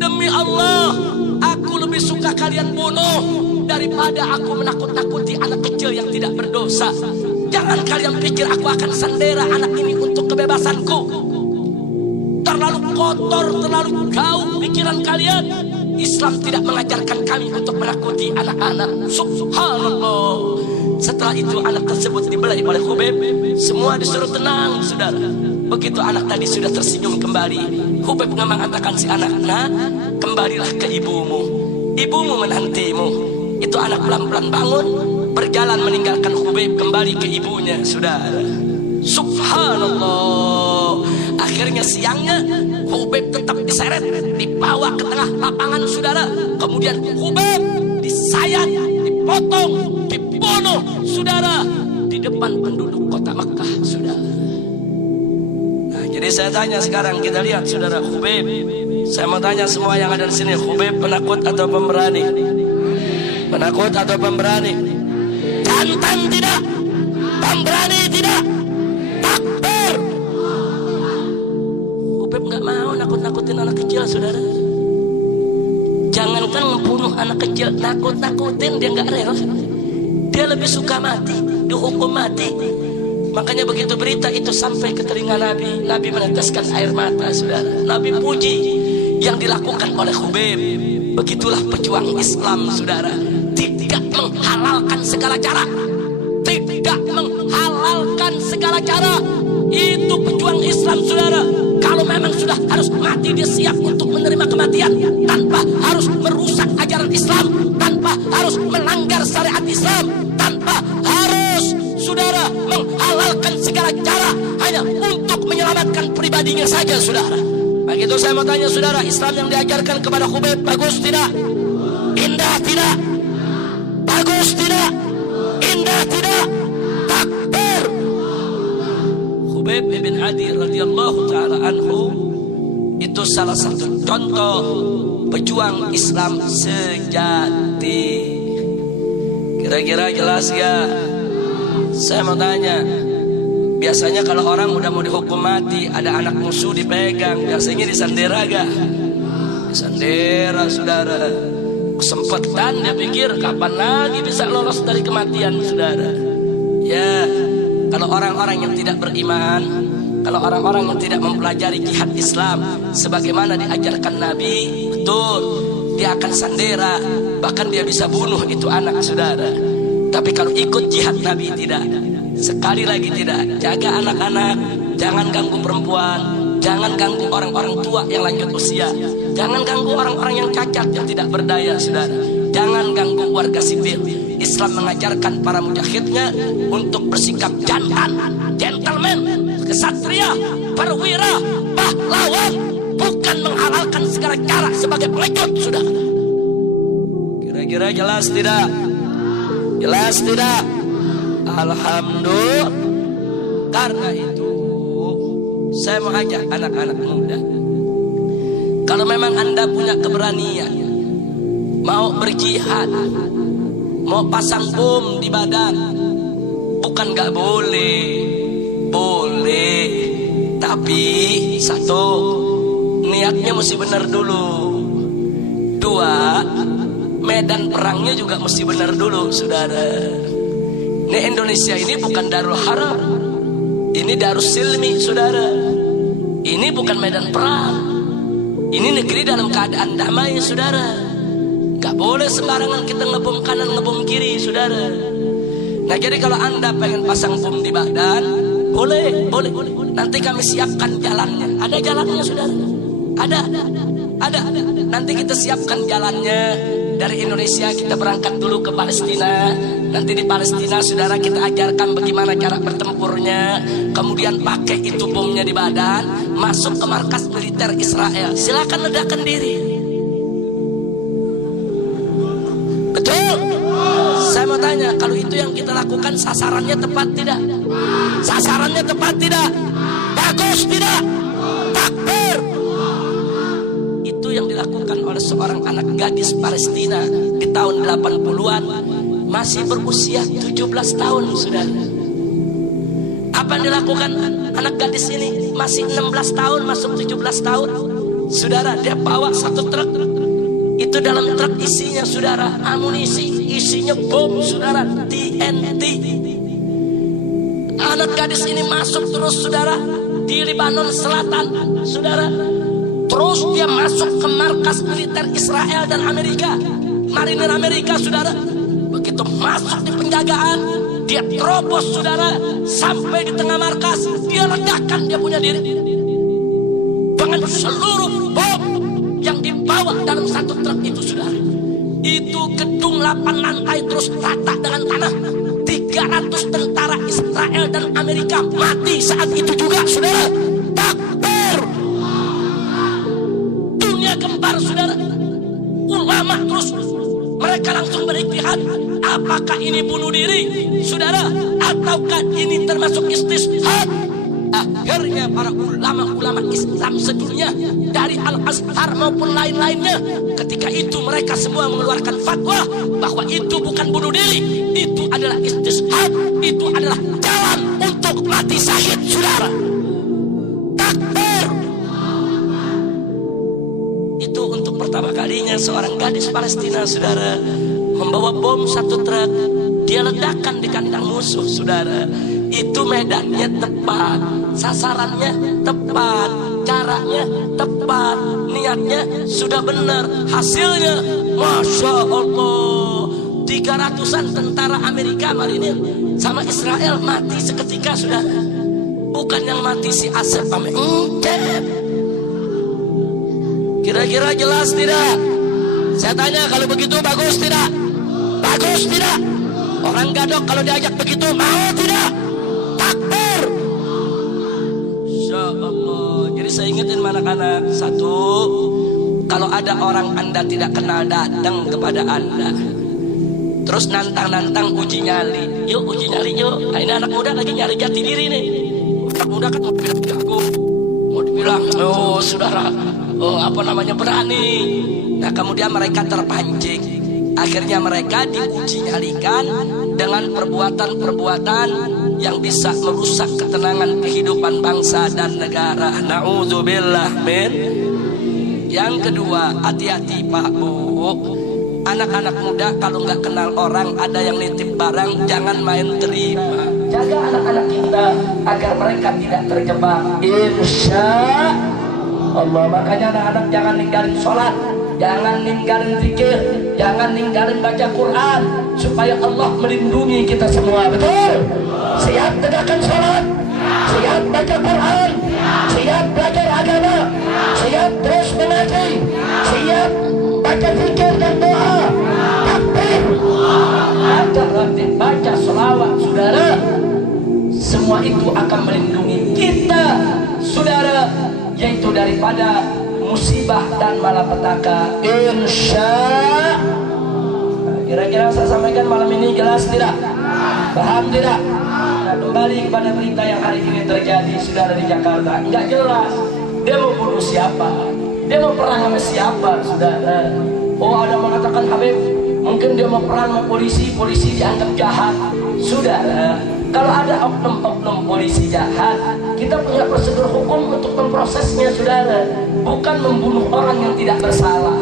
Demi Allah, aku lebih suka kalian bunuh daripada aku menakut-nakuti anak kecil yang tidak berdosa. Jangan kalian pikir aku akan sandera anak ini untuk kebebasanku. Terlalu kotor, terlalu jauh pikiran kalian. Islam tidak mengajarkan kami untuk menakuti anak-anak. Subhanallah. Setelah itu anak tersebut dibelai oleh Khubayb. Semua disuruh tenang, saudara. Begitu anak tadi sudah tersenyum kembali, Khubayb mengatakan si anak, "Nak, kembalilah ke ibumu. Ibumu menantimu." Itu anak pelan-pelan bangun, berjalan meninggalkan Khubayb kembali ke ibunya, saudara. Subhanallah. Akhirnya siangnya Khubayb tetap diseret, dibawa ke tengah lapangan, saudara. Kemudian Khubayb disayat, dipotong, dibunuh, saudara, di depan penduduk kota Mekah, saudara. Nah, jadi saya tanya sekarang, kita lihat, saudara, Khubayb. Saya mau tanya semua yang ada di sini, Khubayb penakut atau pemberani? Penakut atau pemberani? Jantan tidak, pemberani tidak. Takbir. Khubayb nggak mau nakut-nakutin anak kecil, saudara. Jangankan membunuh anak kecil, nakut-nakutin dia nggak rela. Dia lebih suka mati, dihukum mati. Makanya begitu berita itu sampai ke telinga Nabi, Nabi meneteskan air mata, saudara. Nabi puji yang dilakukan oleh Khubayb. Begitulah pejuang Islam, saudara. Tidak menghalalkan segala cara. Tidak menghalalkan segala cara. Itu pejuang Islam, saudara. Kalau memang sudah harus mati, dia siap untuk menerima kematian tanpa harus merusak ajaran Islam, tanpa harus melanggar syariat Islam, tanpa harus, saudara, menghalalkan segala cara hanya untuk menyelamatkan pribadinya saja, saudara. Begitu saya mau tanya, saudara, Islam yang diajarkan kepada Khubayb bagus tidak? Indah tidak? Bagus tidak? Indah tidak? Takbir. Khubayb bin Adi radhiyallahu taala anhu itu salah satu contoh pejuang Islam sejati. Kira-kira jelas ya? Saya mau tanya, biasanya kalau orang udah mau dihukum mati, ada anak musuh dipegang, biasanya disandera gak? Disandera, saudara. Kesempatan dia pikir kapan lagi bisa lolos dari kematian, saudara. Ya, kalau orang-orang yang tidak beriman, kalau orang-orang yang tidak mempelajari jihad Islam sebagaimana diajarkan Nabi, betul, dia akan sandera, bahkan dia bisa bunuh itu anak, saudara. Tapi kalau ikut jihad Nabi tidak. Sekali lagi tidak, jaga anak-anak, jangan ganggu perempuan, jangan ganggu orang-orang tua yang lanjut usia, jangan ganggu orang-orang yang cacat, yang tidak berdaya, saudara. Jangan ganggu warga sipil. Islam mengajarkan para mujahidnya untuk bersikap jantan, gentleman, kesatria, perwira, pahlawan, bukan menghalalkan segala cara sebagai pengikut, saudara. Kira-kira jelas tidak? Jelas tidak? Alhamdulillah. Karena itu saya mengajak anak-anak muda, kalau memang Anda punya keberanian mau berjihad, mau pasang bom di badan, bukan gak boleh, boleh. Tapi satu, niatnya mesti benar dulu. Dua, medan perangnya juga mesti benar dulu, saudara. Ini Indonesia ini bukan Darul Haram, ini Darus Silmi, saudara. Ini bukan medan perang, ini negeri dalam keadaan damai, saudara. Gak boleh sembarangan kita ngebom kanan, ngebom kiri, saudara. Nah, jadi kalau Anda pengen pasang bom di badan, boleh. Nanti kami siapkan jalannya. Ada jalannya, saudara. Ada. Nanti kita siapkan jalannya. Dari Indonesia kita berangkat dulu ke Palestina. Nanti di Palestina, saudara, kita ajarkan bagaimana cara bertempurnya. Kemudian pakai itu bomnya di badan, masuk ke markas militer Israel. Silakan ledakan diri. Betul? Saya mau tanya, kalau itu yang kita lakukan, sasarannya tepat tidak? Sasarannya tepat tidak? Bagus tidak? Takbir. Itu yang dilakukan oleh seorang anak gadis Palestina di tahun 80-an, masih berusia 17 tahun, saudara. Apa yang dilakukan? anak gadis ini masih 16 tahun masuk 17 tahun. Saudara, dia bawa satu truk. Itu dalam truk isinya saudara amunisi, isinya bom saudara, TNT. Anak gadis ini masuk terus saudara di Lebanon Selatan saudara. Terus dia masuk ke markas militer Israel dan Amerika, marinir Amerika saudara. Begitu masuk di penjagaan, dia terobos saudara sampai di tengah markas, dia ledakan dia punya diri dengan seluruh bom yang dibawa dalam satu truk itu saudara. Itu gedung 8 lantai terus rata dengan tanah. 300 tentara Israel dan Amerika mati saat itu juga saudara. Takbir. Dunia gempar saudara. Ulama terus mereka langsung berikhtihad, apakah ini bunuh diri saudara ataukah ini termasuk istishhad? Akhirnya para ulama-ulama Islam sedunia dari Al-Azhar maupun lain-lainnya ketika itu mereka semua mengeluarkan fatwa bahwa itu bukan bunuh diri, itu adalah istishhad, itu adalah jalan untuk mati syahid saudara. Takbir. Itu untuk pertama kalinya seorang gadis Palestina saudara membawa bom satu truk, dia ledakan di kandang musuh saudara. Itu medannya tepat, sasarannya tepat, caranya tepat, niatnya sudah benar, hasilnya Masya Allah. 300-an tentara Amerika marinir sama Israel mati seketika sudah. Bukan yang mati si Asep Ame. Kira-kira jelas tidak? Saya tanya, kalau begitu bagus tidak? Bagus tidak? Orang Gadok kalau diajak begitu mau tidak? Takbir. Insya Allah. Jadi saya ingetin anak-anak, satu, kalau ada orang Anda tidak kenal datang kepada Anda, terus nantang-nantang uji nyali, yuk uji nyali yuk. Nah, ini anak muda lagi nyari jati diri nih. Anak muda kan mau bilang jago, mau dibilang oh saudara, oh apa namanya berani. Nah kemudian mereka terpancing, akhirnya mereka diuji nyalikan dengan perbuatan-perbuatan yang bisa merusak ketenangan kehidupan bangsa dan negara. Na'udzubillah min. Yang kedua, hati-hati Pak Bu, anak-anak muda kalau nggak kenal orang, ada yang nitip barang, jangan main terima. Jaga anak-anak kita agar mereka tidak terjebak. Insya Allah. Makanya anak-anak jangan ninggalin sholat, jangan ninggalin zikir, jangan ninggalin baca Quran, supaya Allah melindungi kita semua. Betul? Siap tegakkan sholat, siap baca Quran, siap belajar agama, siap terus mengaji, siap baca zikir dan doa. Takbir. Baca ratib, baca selawat saudara. Semua itu akan melindungi kita saudara, yaitu daripada musibah dan malapetaka. Insya. Kira-kira saya sampaikan malam ini jelas tidak? Paham tidak? Nah, kembali kepada berita yang hari ini terjadi saudara di Jakarta. Enggak jelas dia mau bunuh siapa, dia mau perang sama siapa saudara. Oh ada mengatakan Habib mungkin dia mau perang sama polisi, polisi dianggap jahat. Saudara, kalau ada oknum-oknum polisi jahat, kita punya prosedur hukum untuk memprosesnya saudara, bukan membunuh orang yang tidak bersalah.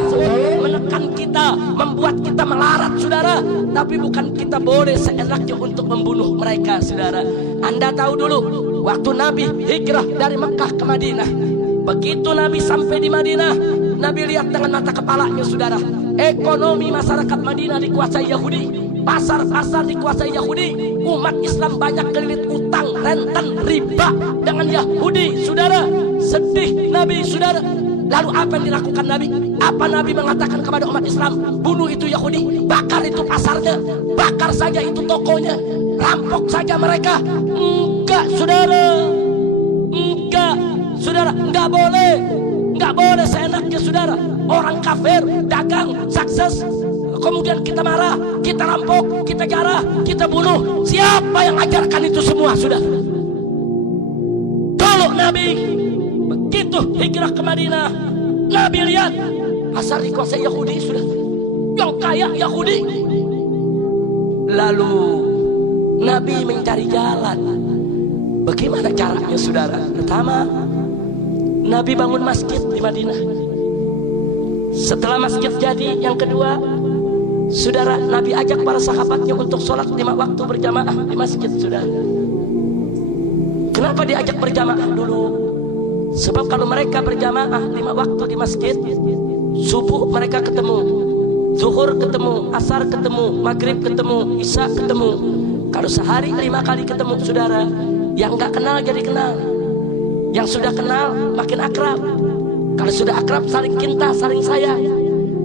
Menekan kita, membuat kita melarat saudara, tapi bukan kita boleh seenaknya untuk membunuh mereka saudara. Anda tahu dulu waktu Nabi hijrah dari Mekah ke Madinah, begitu Nabi sampai di Madinah, Nabi lihat dengan mata kepalanya saudara, ekonomi masyarakat Madinah dikuasai Yahudi, pasar-pasar dikuasai Yahudi, umat Islam banyak kelilit utang, rentan, riba dengan Yahudi saudara. Sedih Nabi saudara. Lalu apa yang dilakukan Nabi? Apa Nabi mengatakan kepada umat Islam? Bunuh itu Yahudi, bakar itu pasarnya, bakar saja itu tokonya, rampok saja mereka. Enggak saudara, enggak saudara, enggak boleh, enggak boleh seenaknya saudara. Orang kafir dagang sukses, kemudian kita marah, kita rampok, kita jarah, kita bunuh. Siapa yang ajarkan itu semua sudah? Kalau Nabi begitu hijrah ke Madinah, Nabi lihat pasar dikuasai Yahudi sudah, yang kaya Yahudi. Lalu Nabi mencari jalan Bagaimana caranya saudara? Pertama, Nabi bangun masjid di Madinah. Setelah masjid jadi, yang kedua, saudara, Nabi ajak para sahabatnya untuk sholat 5 waktu berjamaah di masjid, saudara. Kenapa diajak berjamaah dulu? Sebab kalau mereka berjamaah 5 waktu di masjid, subuh mereka ketemu, zuhur ketemu, asar ketemu, maghrib ketemu, isya ketemu. Kalau sehari 5 kali ketemu, saudara, yang gak kenal jadi kenal, yang sudah kenal makin akrab. Kalau sudah akrab saling cinta, saling sayang.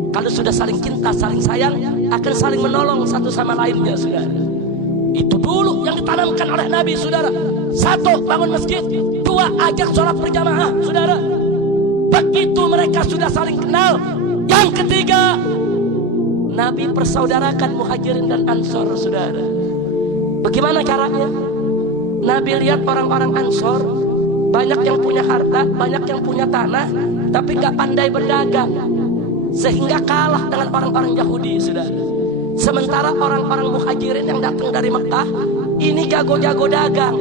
Kalau sudah saling cinta, saling sayang, akan saling menolong satu sama lainnya, saudara. Itu dulu yang ditanamkan oleh Nabi, saudara. 1, bangun masjid. 2, ajak sholat berjamaah, saudara. Begitu mereka sudah saling kenal. Yang ketiga, Nabi persaudarakan Muhajirin dan Ansor, saudara. Bagaimana caranya? Nabi lihat orang-orang Ansor, banyak yang punya harta, banyak yang punya tanah, tapi gak pandai berdagang, sehingga kalah dengan orang-orang Yahudi, saudara. Sementara orang-orang Muhajirin yang datang dari Mekah ini jago-jago dagang,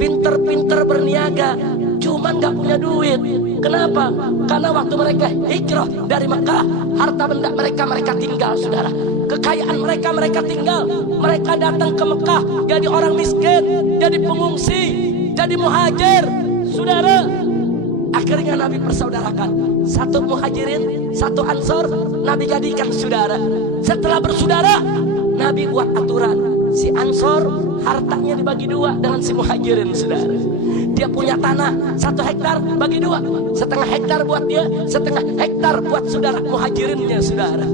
pinter-pinter berniaga, cuman gak punya duit. Kenapa? Karena waktu mereka hijrah dari Mekah, harta benda mereka tinggal, saudara. Kekayaan mereka tinggal. Mereka datang ke Mekah jadi orang miskin, jadi pengungsi, jadi muhajir, saudara. Akhirnya Nabi persaudarakan, 1 Muhajirin, 1 Ansor, Nabi jadikan saudara. Setelah bersaudara, Nabi buat aturan, si Ansor hartanya dibagi 2 dengan si Muhajirin, saudara. Dia punya tanah 1 hektar, bagi 2, setengah hektar buat dia, setengah hektar buat saudara Muhajirinnya, saudara.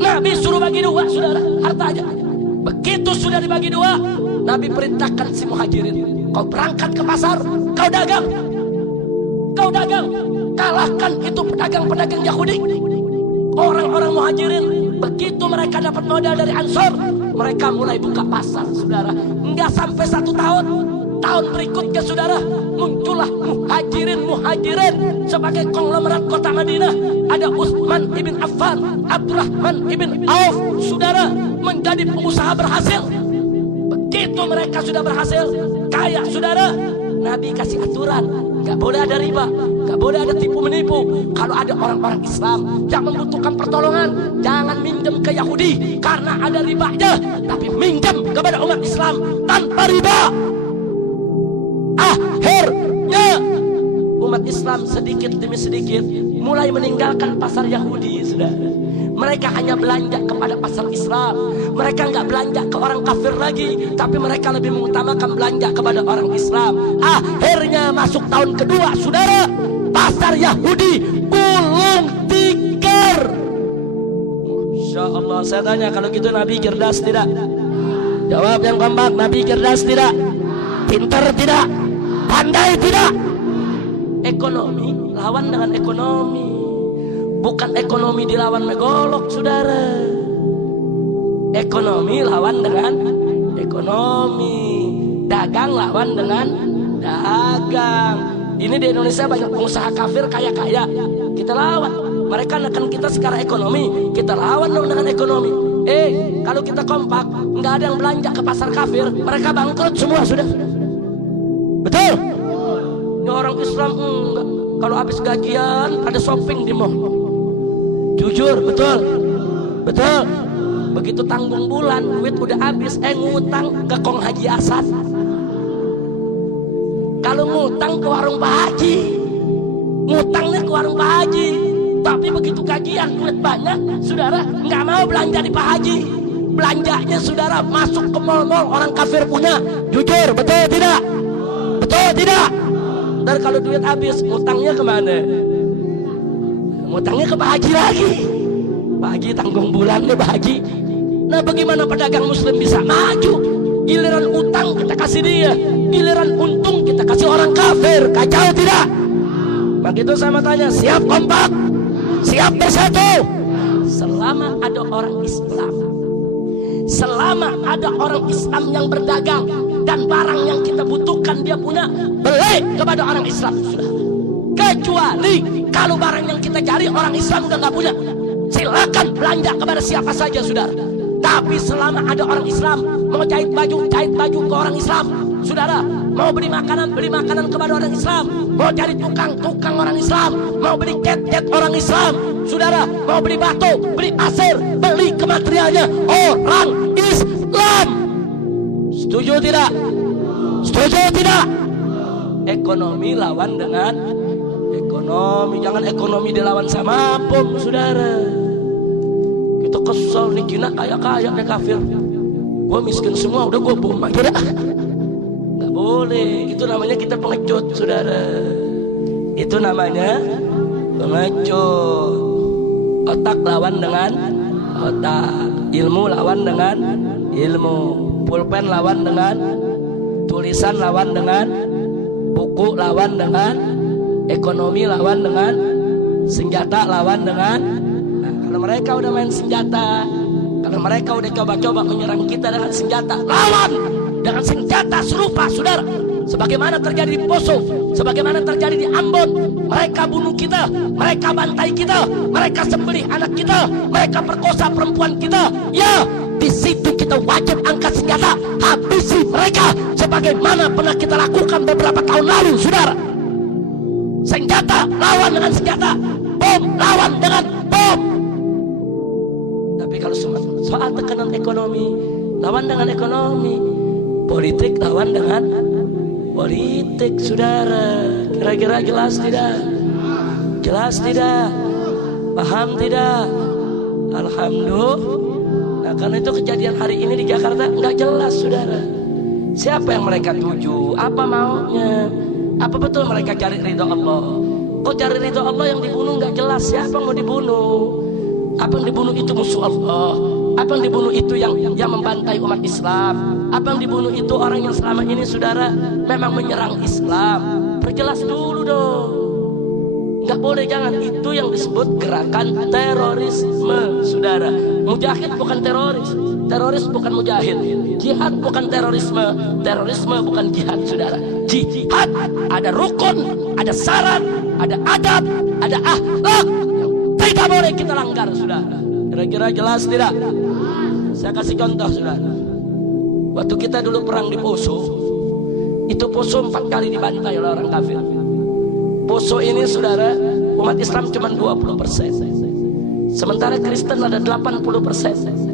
Nabi suruh bagi 2, saudara, hartanya. Begitu sudah dibagi 2, Nabi perintahkan si Muhajirin, kau berangkat ke pasar, kau dagang, kalahkan itu pedagang-pedagang Yahudi. Orang-orang Muhajirin, begitu mereka dapat modal dari Ansor, mereka mulai buka pasar, saudara. Enggak sampai 1 tahun, tahun berikutnya, saudara, muncullah Muhajirin sebagai konglomerat kota Madinah. Ada Utsman ibn Affan, Abdurrahman ibn Auf, saudara, menjadi pengusaha berhasil. Begitu mereka sudah berhasil kaya, saudara, Nabi kasih aturan, gak boleh ada riba, gak boleh ada tipu menipu. Kalau ada orang-orang Islam yang membutuhkan pertolongan, jangan minjem ke Yahudi karena ada ribanya, tapi minjem kepada umat Islam tanpa riba. Akhirnya umat Islam sedikit demi sedikit mulai meninggalkan pasar Yahudi, saudara. Mereka hanya belanja kepada pasar Islam. Mereka nggak belanja ke orang kafir lagi, tapi mereka lebih mengutamakan belanja kepada orang Islam. Akhirnya masuk tahun kedua, saudara, pasar Yahudi gulung tikar. Masya Allah, saya tanya, kalau gitu Nabi cerdas tidak? Jawab yang kompak, Nabi cerdas tidak? Pintar tidak? Pandai tidak? Ekonomi lawan dengan ekonomi. Bukan ekonomi dilawan megolok, saudara. Ekonomi lawan dengan ekonomi. Dagang lawan dengan dagang. Ini di Indonesia banyak pengusaha kafir kaya-kaya, kita lawan. Mereka nekan kita secara ekonomi, kita lawan dong dengan ekonomi. Kalau kita kompak, nggak ada yang belanja ke pasar kafir, mereka bangkrut semua, sudah. Betul? Ini orang Islam enggak. Kalau habis gajian ada shopping di mall. Jujur, betul, betul. Begitu tanggung bulan, duit udah habis, ngutang ke Kong Haji Asad. Kalau ngutang ke warung Pak Haji, ngutangnya ke warung Pak Haji. Tapi begitu gajian, duit banyak, saudara, nggak mau belanja di Pak Haji. Belanjanya, saudara, masuk ke mall-mall orang kafir punya. Jujur, betul tidak? Betul tidak? Dan kalau duit habis, ngutangnya kemana? Ngutangnya ke Pak Haji lagi. Pak Haji tanggung bulannya, Pak Haji. Nah, bagaimana pedagang muslim bisa maju? Giliran utang kita kasih dia, giliran untung kita kasih orang kafir. Kacau tidak? Begitu sama tanya, siap kompak, siap bersatu. Selama ada orang Islam, selama ada orang Islam yang berdagang dan barang yang kita butuhkan dia punya, beli kepada orang Islam, sudah. Kecuali kalau barang yang kita cari orang Islam udah nggak punya, silakan belanja kepada siapa saja, saudara. Tapi selama ada orang Islam mau jahit baju ke orang Islam, saudara, mau beli makanan kepada orang Islam, mau jadi tukang orang Islam, mau beli cat orang Islam, saudara, mau beli batu, beli pasir, beli kematerialnya orang Islam. Setuju tidak? Setuju tidak? Ekonomi lawan dengan ekonomi, jangan ekonomi dilawan sama bom, saudara. Kita kesel nih, kina kaya deh kafir, gua miskin semua, udah gua bom aja dah. Nggak boleh, itu namanya kita pengecut, saudara. Itu namanya pengecut. Otak lawan dengan otak, ilmu lawan dengan ilmu, pulpen lawan dengan tulisan, lawan dengan buku, lawan dengan ekonomi, lawan dengan senjata, lawan dengan kalau mereka udah main senjata, kalau mereka udah coba-coba menyerang kita dengan senjata, lawan dengan senjata serupa, saudara. Sebagaimana terjadi di Poso, sebagaimana terjadi di Ambon, mereka bunuh kita, mereka bantai kita, mereka sembelih anak kita, mereka perkosa perempuan kita. Ya, di situ kita wajib angkat senjata, habisi mereka, sebagaimana pernah kita lakukan beberapa tahun lalu, saudara. Senjata lawan dengan senjata, bom lawan dengan bom. Tapi kalau soal tekanan ekonomi, lawan dengan ekonomi, politik lawan dengan politik, saudara. Kira-kira jelas tidak? Jelas tidak? Paham tidak? Alhamdulillah. Nah, karena itu kejadian hari ini di Jakarta nggak jelas, saudara. Siapa yang mereka tuju? Apa maunya? Apa betul mereka cari ridho Allah? Kok cari ridho Allah yang dibunuh nggak jelas? Siapa yang mau dibunuh? Apa yang dibunuh itu musuh Allah? Apa yang dibunuh itu yang membantai umat Islam? Apa yang dibunuh itu orang yang selama ini, saudara, memang menyerang Islam? Perjelas dulu dong. Nggak boleh, jangan. Itu yang disebut gerakan terorisme, saudara. Mujahid bukan teroris, teroris bukan mujahid. Jihad bukan terorisme, terorisme bukan jihad, saudara. Jihad ada rukun, ada syarat, ada adab, ada akhlak yang tidak boleh kita langgar, saudara. Kira-kira jelas tidak? Saya kasih contoh, saudara. Waktu kita dulu perang di Poso, itu Poso 4 kali dibantai oleh orang kafir. Poso ini, saudara, umat Islam cuma 20%, sementara Kristen ada 80%.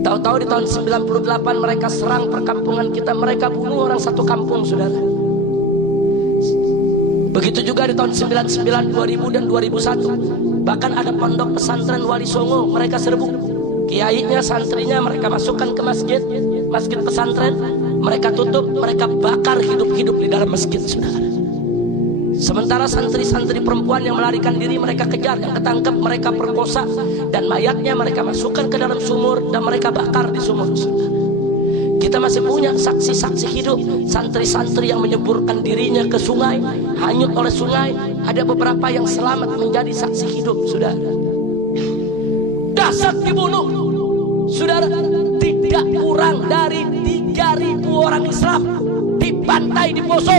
Tahu-tahu di tahun 98 mereka serang perkampungan kita, mereka bunuh orang satu kampung, saudara. Begitu juga di tahun 99, 2000 dan 2001. Bahkan ada pondok pesantren Wali Songo, mereka serbu. Kiainya, santrinya mereka masukkan ke masjid pesantren, mereka tutup, mereka bakar hidup-hidup di dalam masjid, saudara. Sementara santri-santri perempuan yang melarikan diri mereka kejar, yang ketangkep mereka perkosa, dan mayatnya mereka masukkan ke dalam sumur dan mereka bakar di sumur, saudara. Kita masih punya saksi-saksi hidup, santri-santri yang menyeburkan dirinya ke sungai, hanyut oleh sungai. Ada beberapa yang selamat menjadi saksi hidup, saudara. Dahsyat dibunuh, saudara. Tidak kurang dari 3.000 orang Islam dibantai di Poso.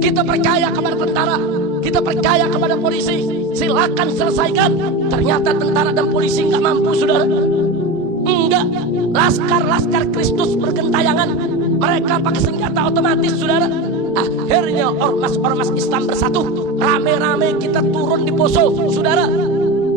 Kita percaya kepada tentara, kita percaya kepada polisi, silakan selesaikan. Ternyata tentara dan polisi nggak mampu, saudara. Enggak, laskar Kristus bergentayangan, mereka pakai senjata otomatis, saudara. Akhirnya ormas Islam bersatu, rame-rame kita turun di Poso, saudara.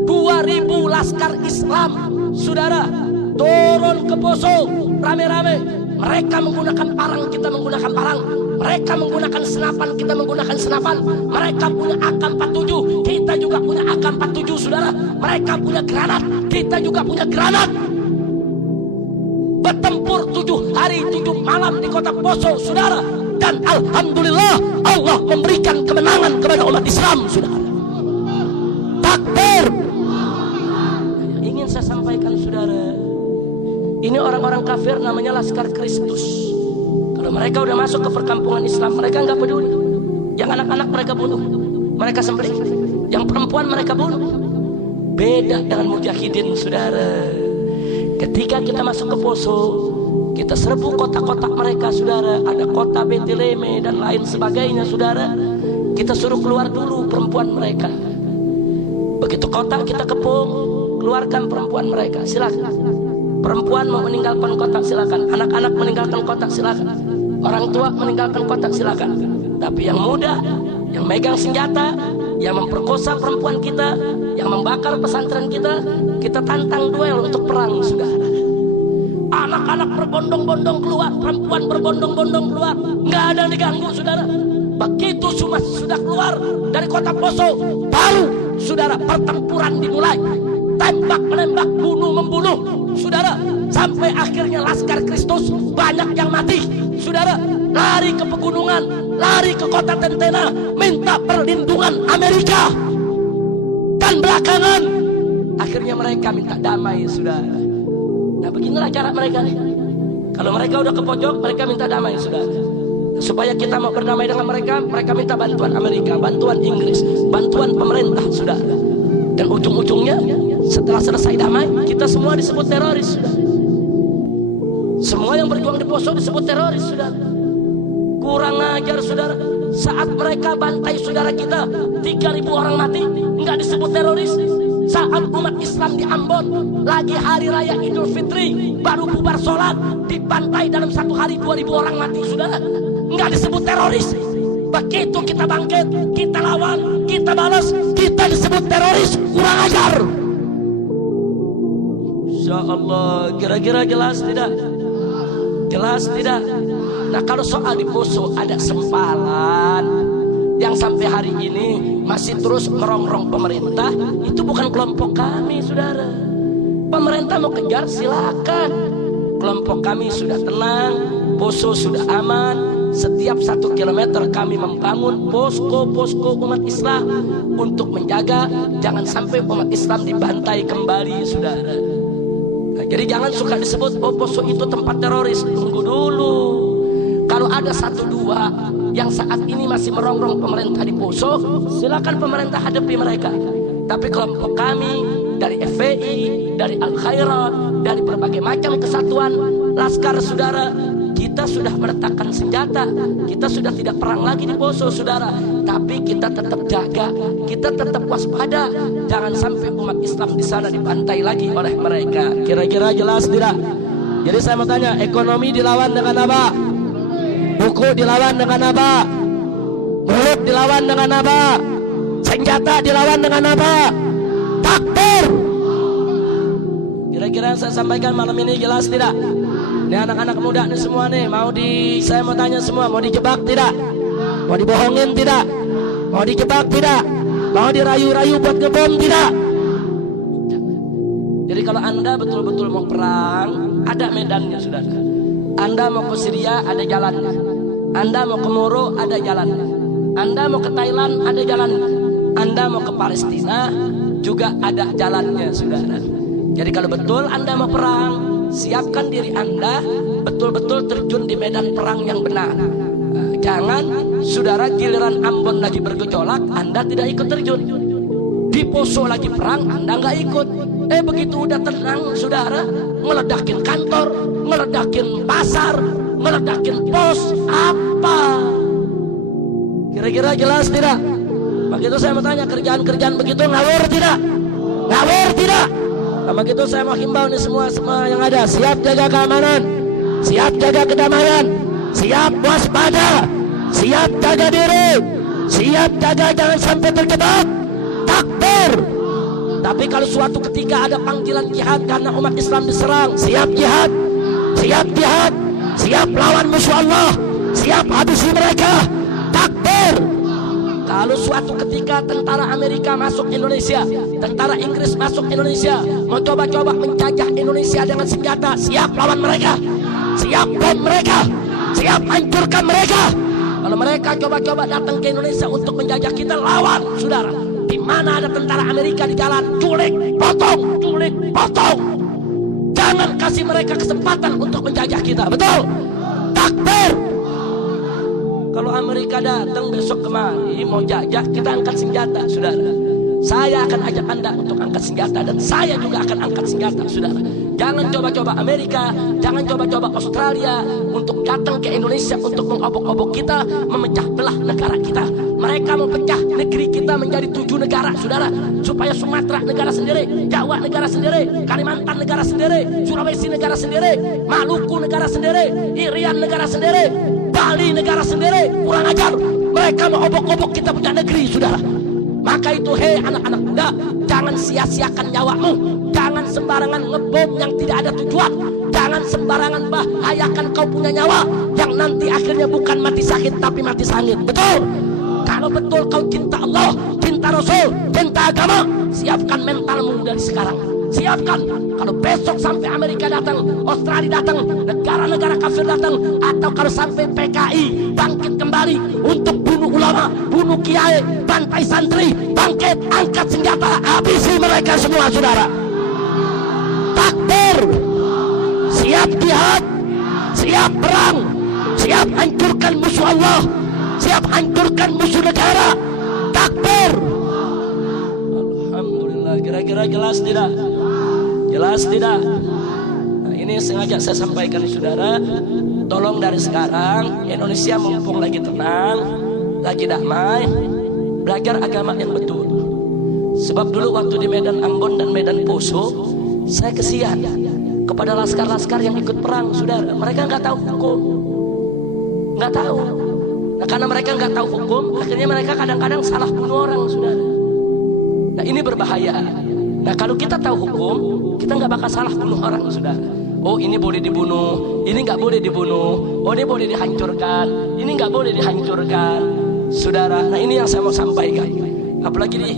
2.000 laskar Islam, saudara, turun ke Poso rame-rame. Mereka menggunakan parang, kita menggunakan parang. Mereka menggunakan senapan, kita menggunakan senapan. Mereka punya AK-47, kita juga punya AK-47, saudara. Mereka punya granat, kita juga punya granat. Bertempur 7 hari 7 malam di kota Poso, saudara. Dan alhamdulillah Allah memberikan kemenangan kepada umat Islam, saudara. Takbir. Yang ingin saya sampaikan, saudara, ini orang-orang kafir namanya Laskar Kristus. Kalau mereka udah masuk ke perkampungan Islam, mereka nggak peduli. Yang anak-anak mereka bunuh, mereka sembelih. Yang perempuan mereka bunuh. Beda dengan mujahidin, saudara. Ketika kita masuk ke Poso, kita serbu kota-kota mereka, saudara. Ada kota Betileme dan lain sebagainya, saudara. Kita suruh keluar dulu perempuan mereka. Begitu kota kita kepung, keluarkan perempuan mereka, silakan. Perempuan mau meninggalkan kota, silakan. Anak-anak meninggalkan kota, silakan. Orang tua meninggalkan kotak silakan. Tapi yang muda, yang megang senjata, yang memperkosa perempuan kita, yang membakar pesantren kita tantang duel untuk perang, saudara. Anak-anak berbondong-bondong keluar, perempuan berbondong-bondong keluar, nggak ada yang diganggu, saudara. Begitu sudah keluar dari kota Poso, baru saudara pertempuran dimulai. Tembak menembak, bunuh membunuh, saudara. Sampai akhirnya Laskar Kristus banyak yang mati, saudara. Lari ke pegunungan, lari ke kota Tentena, minta perlindungan Amerika. Dan belakangan akhirnya mereka minta damai, saudara. Nah, beginilah cara mereka nih. Kalau mereka udah ke pojok, mereka minta damai, saudara. Supaya kita mau berdamai dengan mereka, mereka minta bantuan Amerika, bantuan Inggris, bantuan pemerintah, saudara. Dan ujung-ujungnya setelah selesai damai, kita semua disebut teroris, saudara. Semua yang berjuang di Poso disebut teroris, saudara. Kurang ajar, saudara. Saat mereka bantai saudara kita, 3.000 orang mati, nggak disebut teroris. Saat umat Islam di Ambon lagi hari raya Idul Fitri, baru bubar sholat, dibantai dalam satu hari 2.000 orang mati, saudara. Nggak disebut teroris. Begitu kita bangkit, kita lawan, kita balas, kita disebut teroris. Kurang ajar. Insya Allah, kira-kira jelas tidak? Jelas tidak? Nah, kalau soal di Poso ada sempalan yang sampai hari ini masih terus merongrong pemerintah, itu bukan kelompok kami, saudara. Pemerintah mau kejar silakan. Kelompok kami sudah tenang, Poso sudah aman. Setiap 1 kilometer kami membangun posko-posko umat Islam untuk menjaga jangan sampai umat Islam dibantai kembali, saudara. Nah, jadi jangan suka disebut Poso itu tempat teroris. Tunggu dulu. Kalau ada 1-2 yang saat ini masih merongrong pemerintah di Poso, silakan pemerintah hadapi mereka. Tapi kelompok kami dari FPI, dari Al-Khairat, dari berbagai macam kesatuan laskar, saudara, kita sudah meletakkan senjata. Kita sudah tidak perang lagi di Poso, saudara. Tapi kita tetap jaga, kita tetap waspada. Jangan sampai umat Islam di sana dibantai lagi oleh mereka. Kira-kira jelas tidak? Jadi saya mau tanya, ekonomi dilawan dengan apa? Buku dilawan dengan apa? Mulut dilawan dengan apa? Senjata dilawan dengan apa? Takbir. Kira-kira yang saya sampaikan malam ini jelas tidak? Ini anak-anak muda nih semua nih, saya mau tanya semua, mau dijebak tidak? Mau dibohongin tidak? Mau dijebak tidak? Mau dirayu-rayu buat ngebom tidak? Jadi kalau Anda betul-betul mau perang, ada medannya, saudara. Anda mau ke Syria, ada jalannya. Anda mau ke Moro, ada jalannya. Anda mau ke Thailand, ada jalannya. Anda mau ke Palestina, juga ada jalannya, saudara. Jadi kalau betul Anda mau perang, siapkan diri Anda betul-betul terjun di medan perang yang benar. Jangan saudara giliran Ambon lagi bergejolak, Anda tidak ikut terjun. Di Poso lagi perang, Anda nggak ikut. Begitu udah tenang, saudara, ngeledakin kantor, ngeledakin pasar, ngeledakin pos, apa? Kira-kira jelas tidak? Begitu saya mau tanya, kerjaan-kerjaan begitu ngawur tidak? Ngawur tidak? Nah, begitu saya mau himbau nih semua yang ada, siap jaga keamanan, siap jaga kedamaian, siap waspada, siap jaga diri, siap jaga jangan sampai terjebak. Takbir. Tapi kalau suatu ketika ada panggilan jihad karena umat Islam diserang, siap jihad, siap jihad, siap lawan musuh Allah, siap habisi mereka. Takbir. Kalau suatu ketika tentara Amerika masuk Indonesia, tentara Inggris masuk Indonesia, mau coba-coba menjajah Indonesia dengan senjata, siap lawan mereka, siap bom mereka, siap hancurkan mereka. Kalau mereka coba-coba datang ke Indonesia untuk menjajah kita, lawan, saudara. Di mana ada tentara Amerika di jalan, culik, potong, culik, potong. Jangan kasih mereka kesempatan untuk menjajah kita, betul? Takbir. Kalau Amerika datang besok kemari mau jajah, kita angkat senjata, saudara. Saya akan ajak Anda untuk angkat senjata, dan saya juga akan angkat senjata, saudara. Jangan coba-coba Amerika, jangan coba-coba Australia untuk datang ke Indonesia untuk mengobok-obok kita, memecah belah negara kita. Mereka mau pecah negeri kita menjadi 7 negara, saudara, supaya Sumatera negara sendiri, Jawa negara sendiri, Kalimantan negara sendiri, Sulawesi negara sendiri, Maluku negara sendiri, Irian negara sendiri. ahli negara sendiri, kurang ajar. Mereka mau obok-obok kita punya negeri, saudara. Maka itu, hei anak-anak muda, jangan sia-siakan nyawamu. Jangan sembarangan ngebom yang tidak ada tujuan. Jangan sembarangan bahayakan kau punya nyawa, yang nanti akhirnya bukan mati sakit tapi mati sangit. Betul? Kalau betul kau cinta Allah, cinta Rasul, cinta agama, siapkan mentalmu dari sekarang. Siapkan. Kalau besok sampai Amerika datang, Australia datang, negara-negara kafir datang, atau kalau sampai PKI bangkit kembali untuk bunuh ulama, bunuh kiai, bantai santri, bangkit, angkat senjata, habisi mereka semua, saudara. Takbir. Siap jihad, siap perang, siap hancurkan musuh Allah, siap hancurkan musuh negara. Takbir. Alhamdulillah. Kira-kira jelas tidak? Jelas tidak? Nah, ini sengaja saya sampaikan, saudara. Tolong dari sekarang, Indonesia mumpung lagi tenang, lagi damai, belajar agama yang betul. Sebab dulu waktu di Medan Ambon dan Medan Poso, saya kesian kepada laskar-laskar yang ikut perang, saudara. Mereka nggak tahu hukum, nggak tahu. Nah, karena mereka nggak tahu hukum, akhirnya mereka kadang-kadang salah bunuh orang, saudara. Nah, ini berbahaya. Nah, kalau kita tahu hukum, kita nggak bakal salah bunuh orang, saudara. Oh, ini boleh dibunuh, ini nggak boleh dibunuh. Oh, ini boleh dihancurkan, ini nggak boleh dihancurkan, saudara. Nah, ini yang saya mau sampaikan. Apalagi di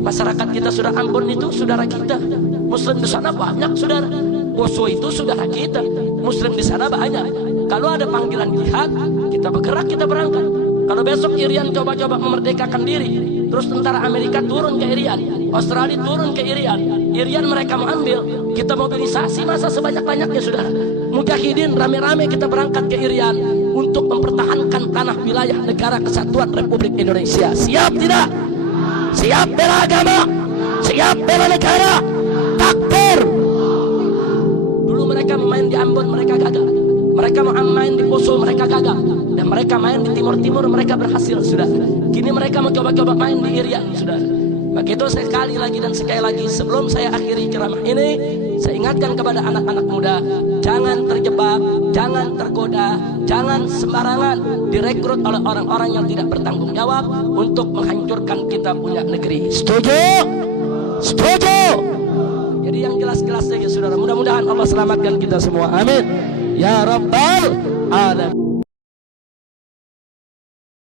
masyarakat kita, sudah Ambon itu saudara kita, Muslim di sana banyak, saudara. Poso itu saudara kita, Muslim di sana banyak. Kalau ada panggilan jihad, kita bergerak, kita berangkat. Kalau besok Irian coba-coba memerdekakan diri, terus tentara Amerika turun ke Irian, Australia turun ke Irian, mereka mau ambil, kita mobilisasi masa sebanyak-banyaknya, saudara. Mujahidin rame-rame kita berangkat ke Irian untuk mempertahankan tanah wilayah negara kesatuan Republik Indonesia. Siap tidak? Siap bela agama, siap bela negara. Takbir. Dulu mereka main di Ambon, mereka gagal. Mereka mau main di Poso, mereka gagal. Dan mereka main di Timur-Timur, mereka berhasil, saudara. Kini mereka mau coba-coba main di Irian, saudara. Maka itu sekali lagi dan sekali lagi, sebelum saya akhiri ceramah ini, saya ingatkan kepada anak-anak muda, jangan terjebak, jangan tergoda, jangan sembarangan direkrut oleh orang-orang yang tidak bertanggung jawab untuk menghancurkan kita punya negeri. Setuju? Setuju? Jadi yang jelas-jelas saja, saudara. Mudah-mudahan Allah selamatkan kita semua. Amin. Ya Rabbal Alamin.